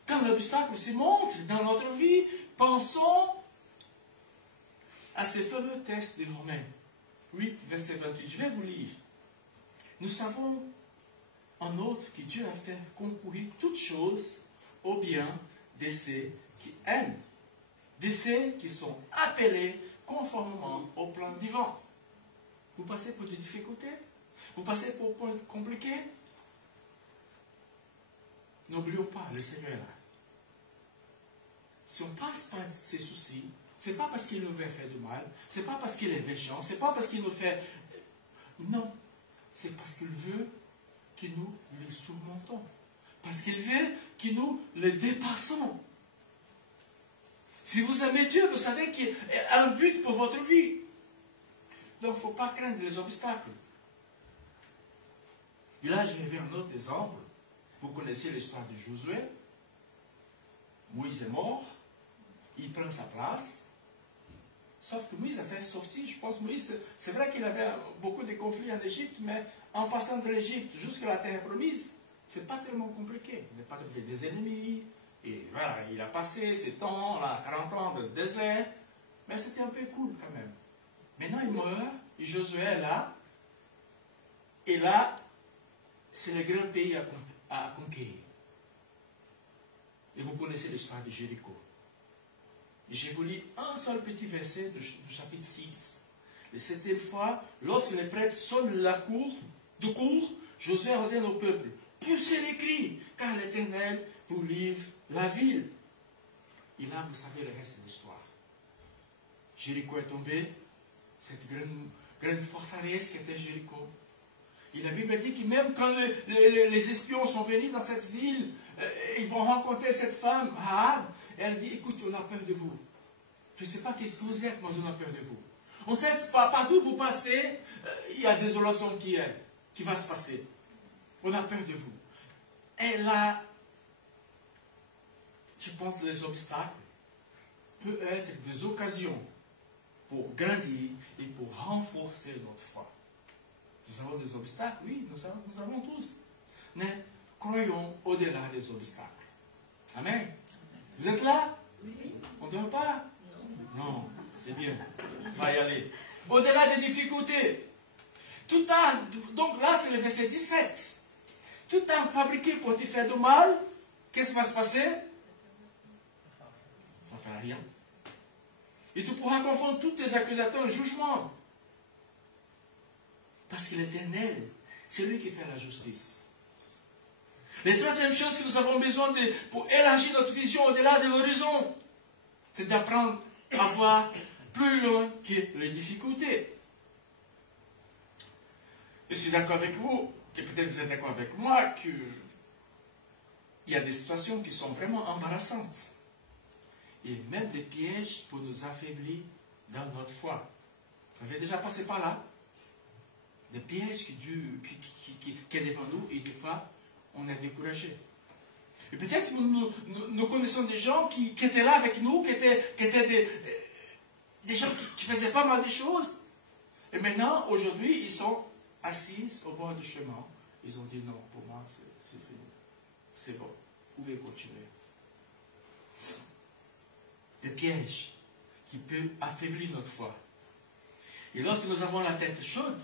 Quand l'obstacle se montre dans notre vie, pensons à ces fameux textes de Romains 8, verset 28. Je vais vous lire. Nous savons en outre que Dieu a fait concourir toutes choses au bien de ceux qui aiment, de ceux qui sont appelés conformément au plan divin. Vous passez pour des difficultés? Vous passez pour des points compliqués? N'oublions pas, le Seigneur est là. Si on passe par ces soucis, ce n'est pas parce qu'il nous veut faire du mal, ce n'est pas parce qu'il est méchant, ce n'est pas parce qu'il nous fait... Non, c'est parce qu'il veut que nous les surmontons. Parce qu'il veut que nous les dépassons. Si vous aimez Dieu, vous savez qu'il y a un but pour votre vie. Donc, il ne faut pas craindre les obstacles. Et là, j'ai vu un autre exemple. Vous connaissez l'histoire de Josué. Moïse est mort. Il prend sa place. Sauf que Moïse a fait sortir, je pense, Moïse, c'est vrai qu'il avait beaucoup de conflits en Égypte, mais en passant de l'Égypte jusqu'à la terre promise, c'est pas tellement compliqué. Il n'a pas trouvé des ennemis. Et voilà, il a passé ces temps, là, 40 ans de désert, mais c'était un peu cool quand même. Maintenant, il meurt, et Josué est là, et là, c'est le grand pays à conquérir. Et vous connaissez l'histoire de Jéricho. J'ai vous lis un seul petit verset du chapitre 6. Et c'était une fois, lorsque les prêtres sonnent la cour, Josué ordonne au peuple, poussez les cris, car l'Éternel vous livre la ville. Et là, vous savez le reste de l'histoire. Jéricho est tombé, cette grande forteresse qui était Jéricho. Et la Bible dit que même quand les espions sont venus dans cette ville, ils vont rencontrer cette femme, Rahab, et elle dit, écoute, on a peur de vous. Je ne sais pas qu'est-ce que vous êtes, mais on a peur de vous. On sait pas, partout vous passez, il y a désolation qui va se passer. On a peur de vous. Et là, je pense que les obstacles peuvent être des occasions pour grandir et pour renforcer notre foi. Nous avons des obstacles, oui, nous avons tous. Mais croyons au-delà des obstacles. Amen. Vous êtes là? Oui. On ne dort pas? Non, c'est bien. On va y aller. Au-delà des difficultés. Donc là, c'est le verset 17. Tout arme fabriqué pour te faire de mal, qu'est-ce qui va se passer? Ça ne fera rien. Et tu pourras confondre tous tes accusateurs en jugement. Parce que l'Éternel, c'est lui qui fait la justice. La troisième chose que nous avons besoin pour élargir notre vision au-delà de l'horizon, c'est d'apprendre à voir plus loin que les difficultés. Je suis d'accord avec vous, et peut-être vous êtes d'accord avec moi, qu'il y a des situations qui sont vraiment embarrassantes. Et même des pièges pour nous affaiblir dans notre foi. Vous avez déjà passé par là? Des pièges qui est devant nous, et des fois, on est découragé. Et peut-être nous connaissons des gens qui étaient là avec nous, qui étaient des gens qui faisaient pas mal de choses. Et maintenant, aujourd'hui, ils sont assis au bord du chemin. Ils ont dit non, pour moi, c'est fini. C'est bon. Vous pouvez continuer. Des pièges qui peuvent affaiblir notre foi. Et lorsque nous avons la tête chaude,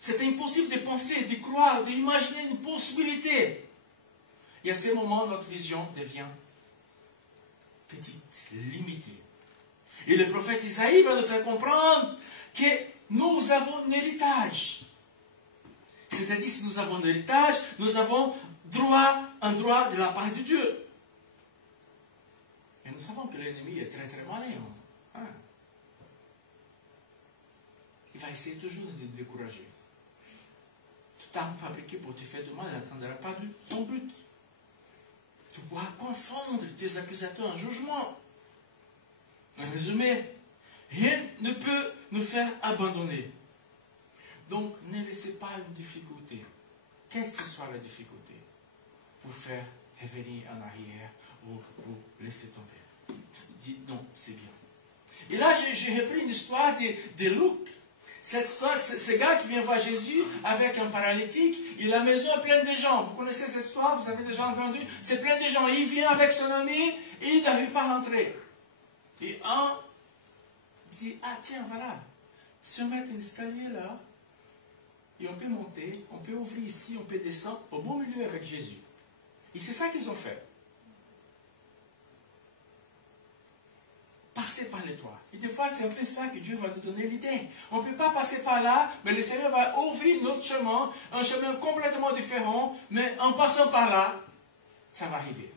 c'est impossible de penser, de croire, d'imaginer une possibilité. Et à ce moment, notre vision devient petite, limitée. Et le prophète Isaïe va nous faire comprendre que nous avons un héritage. C'est-à-dire, si nous avons un héritage, nous avons un droit de la part de Dieu. Et nous savons que l'ennemi est très très malin. Hein? Il va essayer toujours de nous décourager. Toute arme fabriquée pour te faire de mal n'atteindra pas son but. Tu pourras confondre tes accusateurs en jugement. En résumé, rien ne peut nous faire abandonner. Donc, ne laissez pas une difficulté, quelle que soit la difficulté, vous faire revenir en arrière ou vous laisser tomber. Dites non, c'est bien. Et là, j'ai repris une histoire de Luc. Cette histoire, ce gars qui vient voir Jésus avec un paralytique, et la maison est pleine de gens. Vous connaissez cette histoire, vous avez déjà entendu. C'est plein de gens. Il vient avec son ami et il n'arrive pas à rentrer. Et un dit, ah tiens, voilà, si on met un escalier là, et on peut monter, on peut ouvrir ici, on peut descendre au beau milieu avec Jésus. Et c'est ça qu'ils ont fait. Passer par les toits. Et des fois, c'est un peu ça que Dieu va nous donner l'idée. On ne peut pas passer par là, mais le Seigneur va ouvrir notre chemin, un chemin complètement différent, mais en passant par là, ça va arriver.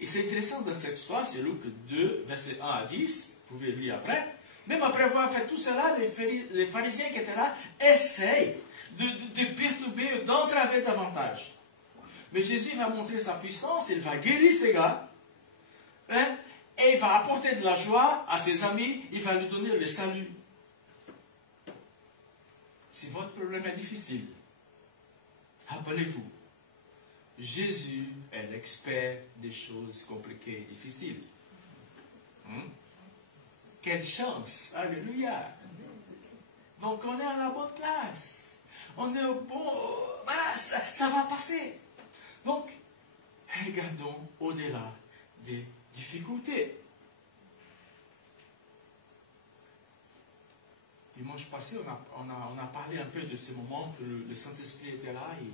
Et c'est intéressant dans cette histoire, c'est Luc 2, versets 1 à 10, vous pouvez lire après. Même après avoir fait tout cela, les pharisiens qui étaient là essayent de perturber, d'entraver davantage. Mais Jésus va montrer sa puissance, il va guérir ces gars, hein, et il va apporter de la joie à ses amis, il va lui donner le salut. Si votre problème est difficile, rappelez-vous, Jésus est l'expert des choses compliquées et difficiles. Quelle chance! Alléluia! Donc on est à la bonne place. On est au bon... Voilà, ça va passer. Donc, regardons au-delà des difficultés. Dimanche passé, on a parlé un peu de ce moment que le Saint-Esprit était là et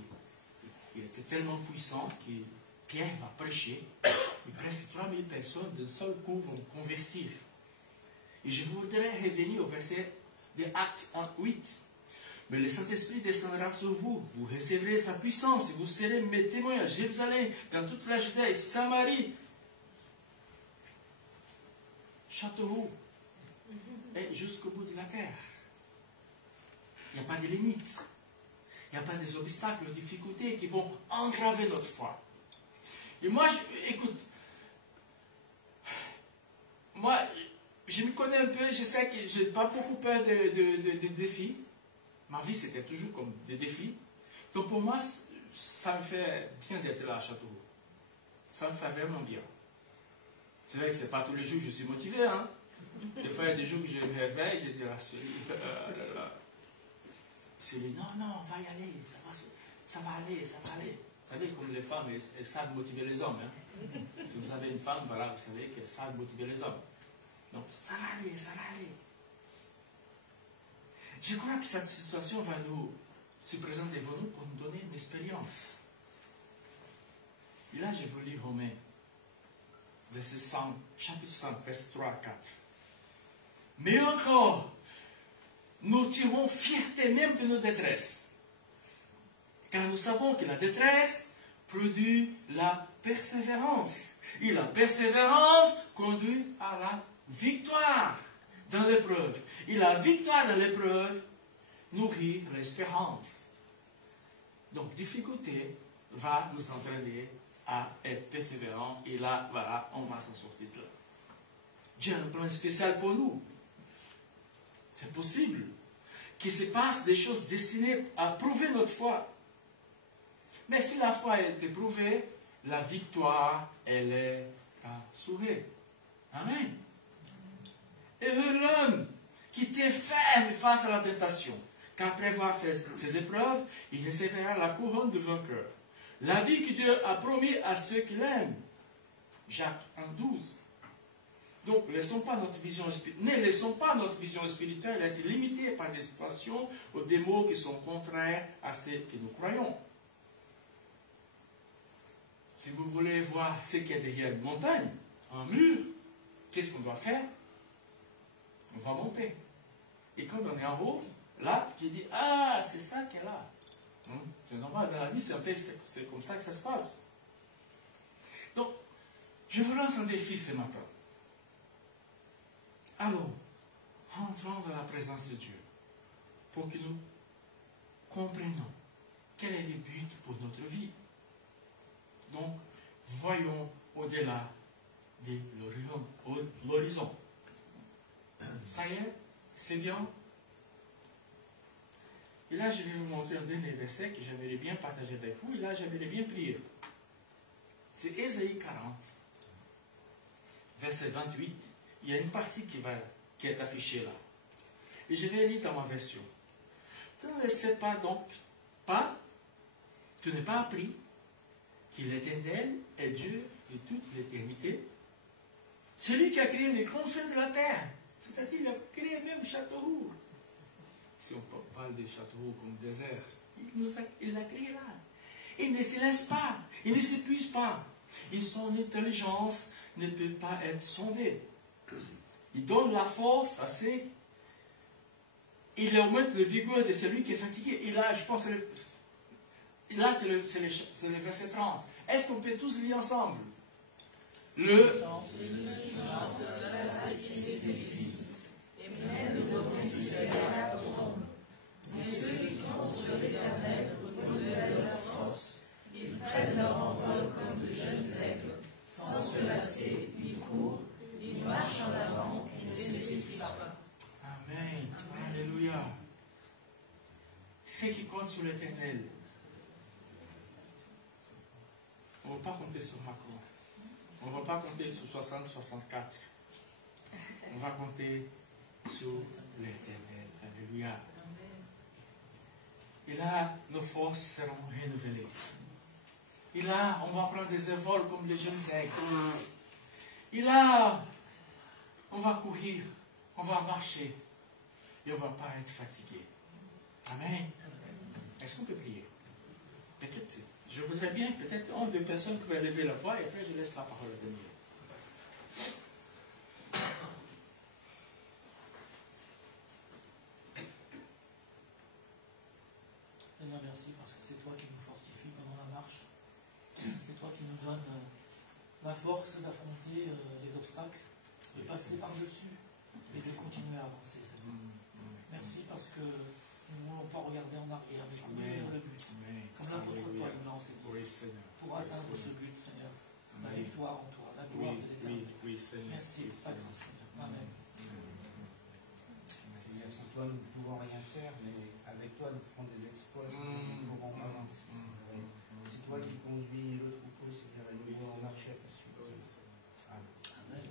il était tellement puissant que Pierre va prêcher et presque 3000 personnes d'un seul coup vont convertir. Et je voudrais revenir au verset de Actes 1:8. Mais le Saint-Esprit descendra sur vous. Vous recevrez sa puissance et vous serez mes témoins à Jérusalem, dans toute la Judée, Samarie, Châteauroux, et jusqu'au bout de la terre. Il n'y a pas de limites. Il n'y a pas des obstacles, des difficultés qui vont entraver notre foi. Et moi, écoute, moi, je me connais un peu, je sais que je n'ai pas beaucoup peur de défis. Ma vie, c'était toujours comme des défis. Donc pour moi, ça me fait bien d'être là à Châteauroux. Ça me fait vraiment bien. C'est vrai que ce n'est pas tous les jours que je suis motivé. Hein? Des fois, il y a des jours que je me réveille, je dis, non, on va y aller, ça va aller, ça va aller. Vous savez, comme les femmes, elles savent motiver les hommes. Hein? Si vous avez une femme, voilà, vous savez qu'elle savent motiver les hommes. Donc, ça va aller, ça va aller. Je crois que cette situation va se présenter devant nous pour nous donner une expérience. Et là, je vous lis Romains, verset 100, chapitre 100, verset 3 à 4. Mais encore, nous tirons fierté même de nos détresses. Car nous savons que la détresse produit la persévérance. Et la persévérance conduit à la victoire dans l'épreuve. Et la victoire dans l'épreuve nourrit l'espérance. Donc, difficulté va nous entraîner à être persévérants. Et là, voilà, on va s'en sortir de là. Dieu a un plan spécial pour nous. C'est possible qu'il se passe des choses destinées à prouver notre foi. Mais si la foi a été prouvée, la victoire, elle est assurée. Amen. Heureux l'homme qui était ferme face à la tentation, qu'après avoir fait ses épreuves, il recevra la couronne de vainqueur. La vie que Dieu a promis à ceux qui l'aiment. Jacques 1,12. Donc, ne laissons pas notre vision spirituelle être limitée par des situations ou des mots qui sont contraires à ce que nous croyons. Si vous voulez voir ce qu'il y a derrière une montagne, un mur, qu'est-ce qu'on doit faire? On va monter. Et quand on est en haut, là, je dis, ah, c'est ça qu'elle a. C'est normal, dans la vie, c'est comme ça que ça se passe. Donc, je vous lance un défi ce matin. Alors, rentrons dans la présence de Dieu pour que nous comprenions quel est le but pour notre vie. Donc, voyons au-delà de l'horizon. Ça y est, c'est bien. Et là, je vais vous montrer un dernier verset que j'aimerais bien partager avec vous. Et là, j'aimerais bien prier. C'est Ésaïe 40, verset 28. Il y a une partie qui est affichée là. Et je vais lire dans ma version. Tu ne sais pas donc pas, tu n'es pas appris qu'il est l'Éternel est Dieu de toute l'éternité. Celui qui a créé les confins de la terre. C'est-à-dire, il a créé même Châteauroux. Si on parle de Châteauroux comme désert, il l'a créé là. Il ne se laisse pas, il ne s'épuise pas. Et son intelligence ne peut pas être sondée. Il donne la force à ceux. Il augmente le vigueur de celui qui est fatigué. Et là, je pense, là, c'est le verset 30. Est-ce qu'on peut tous lire ensemble? Mais ceux qui comptent sur l'Éternel renouvellent leur force. Ils prennent leur envol comme de jeunes aigles, sans se lasser, ils courent, ils marchent en avant, ils ne s'épuisent pas. Amen. Alléluia. Ceux qui comptent sur l'Éternel. On ne va pas compter sur Macron. On ne va pas compter sur 60-64. On va compter sur l'Éternel. Alléluia. Et là, nos forces seront renouvelées. Et là, on va prendre des envols comme les jeunes aigles. Et là, on va courir, on va marcher. Et on ne va pas être fatigué. Amen. Est-ce qu'on peut prier? Peut-être, je voudrais bien, peut-être, une ou deux personnes qui peuvent lever la voix et après je laisse la parole à venir. merci parce que c'est toi qui nous fortifie pendant la marche. C'est toi qui nous donne la force d'affronter les obstacles, de passer par-dessus et de continuer à avancer. Seigneur. Merci parce que nous ne voulons pas regarder en arrière, mais courir le but. Comme l'apôtre Paul nous l'a enseigné. Pour atteindre ce but, Seigneur. La victoire en toi, la gloire de l'éternel. Merci, Seigneur. Amen. Seigneur, sans toi, nous ne pouvons rien faire, mais avec toi, nous ferons des exploits, nous pourrons avancer. C'est toi qui conduis le troupeau, Seigneur, et nous pourrons marcher à ta suite. Amen.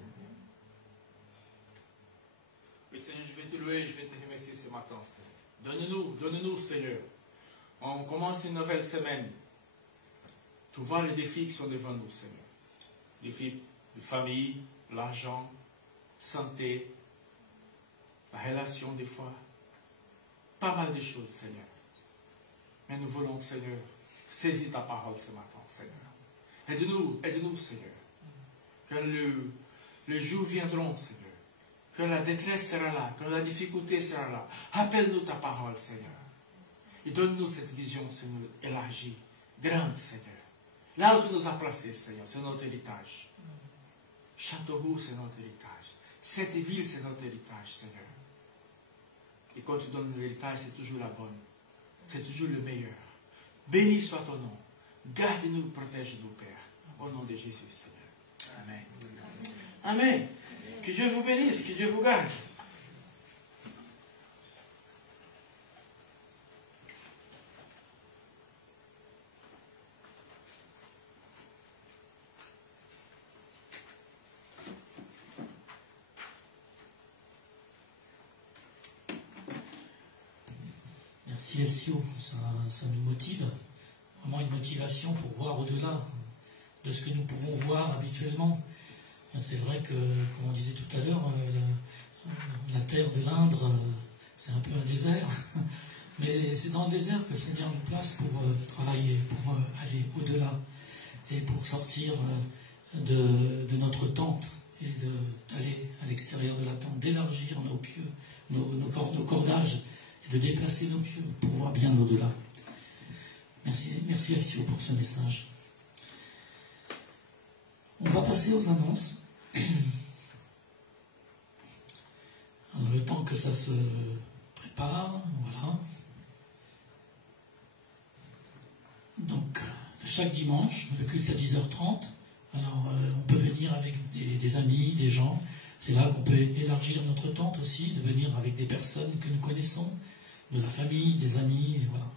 Oui, Seigneur, je vais te louer, je vais te remercier ce matin, Seigneur. Donne-nous, Seigneur. On commence une nouvelle semaine. Tu vois les défis qui sont devant nous, Seigneur. Défis de famille, l'argent, santé, la relation des fois. Pas mal de choses, Seigneur. Mais nous voulons, Seigneur, saisir ta parole ce matin, Seigneur. Aide-nous, Seigneur. Que les jours viendront, Seigneur. Que la détresse sera là, que la difficulté sera là. Rappelle-nous ta parole, Seigneur. Et donne-nous cette vision, Seigneur, élargie, grande, Seigneur. Là où tu nous as placés, Seigneur, c'est notre héritage. Châteauroux, c'est notre héritage. Cette ville, c'est notre héritage, Seigneur. Et quand tu donnes l'héritage, c'est toujours la bonne. C'est toujours le meilleur. Béni soit ton nom. Garde-nous, protège-nous, Père. Au nom de Jésus, Seigneur. Amen. Amen. Que Dieu vous bénisse, que Dieu vous garde. Merci Elcio, ça nous motive, vraiment une motivation pour voir au-delà de ce que nous pouvons voir habituellement. C'est vrai que, comme on disait tout à l'heure, la terre de l'Indre, c'est un peu un désert, mais c'est dans le désert que le Seigneur nous place pour travailler, pour aller au-delà et pour sortir de notre tente et d'aller à l'extérieur de la tente, d'élargir nos pieux, nos cordages, et de déplacer nos pieux pour voir bien au-delà. Merci Alcio pour ce message. On va passer aux annonces. Alors, le temps que ça se prépare, voilà. Donc, chaque dimanche, le culte à 10h30. Alors, on peut venir avec des amis, des gens. C'est là qu'on peut élargir notre tente aussi, de venir avec des personnes que nous connaissons, de la famille, des amis, et voilà.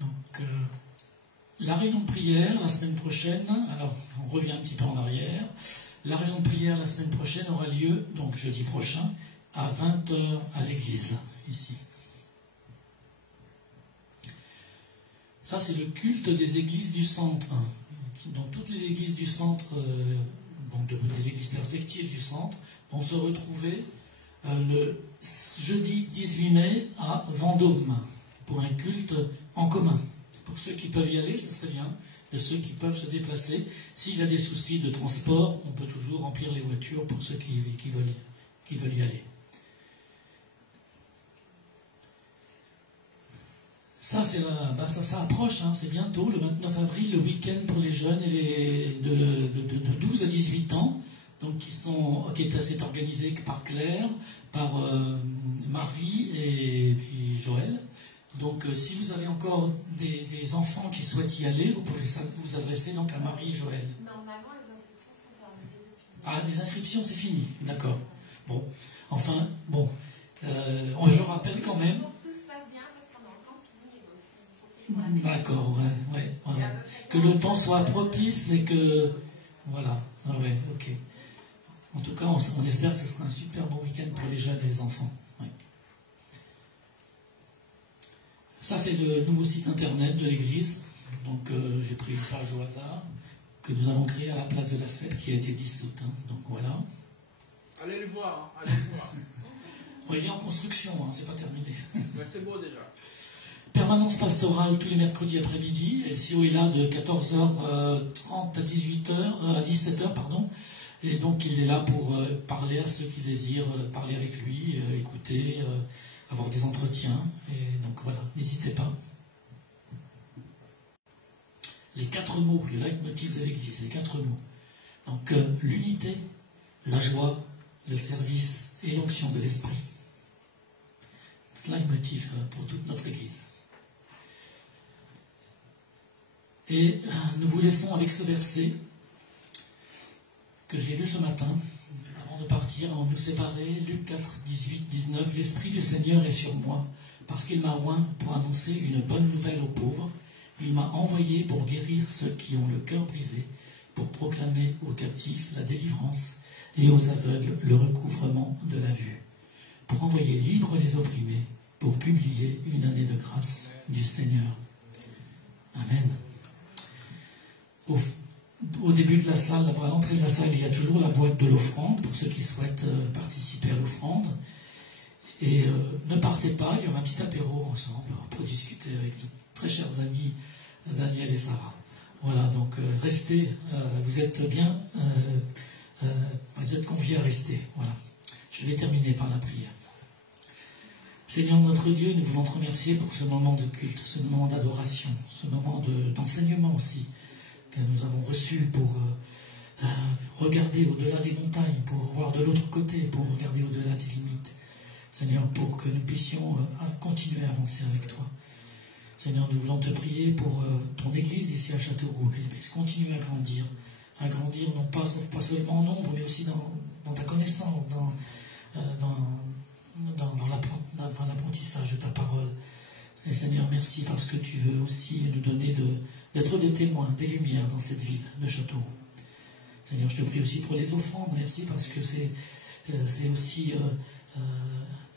Donc, la réunion de prière la semaine prochaine, alors on revient un petit peu en arrière. La réunion de prière la semaine prochaine aura lieu, donc jeudi prochain, à 20h à l'église, ici. Ça, c'est le culte des églises du centre. Donc, toutes les églises du centre, donc de l'église perspective du centre, vont se retrouver le jeudi 18 mai à Vendôme pour un culte en commun. Pour ceux qui peuvent y aller, ce serait bien. De ceux qui peuvent se déplacer. S'il y a des soucis de transport, on peut toujours remplir les voitures pour ceux qui veulent y aller. Ça, ça approche, hein, c'est bientôt, le 29 avril, le week-end pour les jeunes et de 12 à 18 ans. Donc, c'est organisé par Claire, par Marie et puis Joël. Donc, si vous avez encore des enfants qui souhaitent y aller, vous pouvez vous adresser donc à Marie et Joël. Normalement, les inscriptions sont terminées depuis. Ah, les inscriptions, c'est fini, d'accord. Bon, enfin, bon, je rappelle quand même. Tout se passe bien parce qu'on est en camping aussi. D'accord, ouais. Que le temps soit propice et que, voilà, ouais, ok. En tout cas, on espère que ce sera un super bon week-end pour les jeunes et les enfants. Ouais. Ça, c'est le nouveau site internet de l'église. Donc, j'ai pris une page au hasard que nous avons créée à la place de la CEP qui a été dissoute. Hein. Donc, voilà. Allez le voir, hein, allez le voir. Il est en construction, hein, c'est pas terminé. Mais c'est beau déjà. Permanence pastorale tous les mercredis après-midi. LCO est là de 14h30 à 17h, pardon. Et donc, il est là pour parler à ceux qui désirent parler avec lui, écouter, avoir des entretiens. Et donc voilà, n'hésitez pas. Les 4 mots, le leitmotiv de l'Église, les 4 mots. Donc l'unité, la joie, le service et l'onction de l'Esprit. Leitmotiv pour toute notre Église. Et nous vous laissons avec ce verset que j'ai lu ce matin, avant de partir, avant de nous séparer, Luc 4, 18, 19, « L'Esprit du Seigneur est sur moi, parce qu'il m'a oint pour annoncer une bonne nouvelle aux pauvres. Il m'a envoyé pour guérir ceux qui ont le cœur brisé, pour proclamer aux captifs la délivrance et aux aveugles le recouvrement de la vue, pour envoyer libres les opprimés, pour publier une année de grâce du Seigneur. » Amen. Au début de la salle, à l'entrée de la salle, il y a toujours la boîte de l'offrande pour ceux qui souhaitent participer à l'offrande. Et ne partez pas, il y aura un petit apéro ensemble pour discuter avec nos très chers amis Daniel et Sarah. Voilà, donc restez, vous êtes bien, vous êtes conviés à rester. Voilà. Je vais terminer par la prière. Seigneur notre Dieu, nous voulons te remercier pour ce moment de culte, ce moment d'adoration, ce moment d'enseignement aussi que nous avons reçu pour regarder au-delà des montagnes, pour voir de l'autre côté, pour regarder au-delà des limites. Seigneur, pour que nous puissions continuer à avancer avec toi. Seigneur, nous voulons te prier pour ton Église ici à Châteauroux, qu'elle puisse continuer à grandir non pas seulement en nombre, mais aussi dans ta connaissance, dans l'apprentissage de ta parole. Et Seigneur, merci parce que tu veux aussi nous donner d'être des témoins, des lumières dans cette ville de Châteauroux. Seigneur, je te prie aussi pour les offrandes. Merci parce que c'est aussi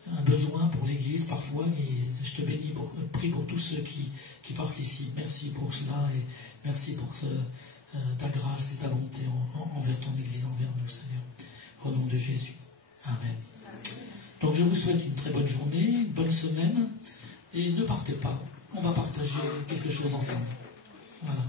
un besoin pour l'Église parfois. Et je te bénis, prie pour tous ceux qui participent. Merci pour cela et merci pour ta grâce et ta bonté envers ton Église, envers nous, Seigneur. Au nom de Jésus. Amen. Donc je vous souhaite une très bonne journée, une bonne semaine, et ne partez pas, on va partager quelque chose ensemble. Voilà.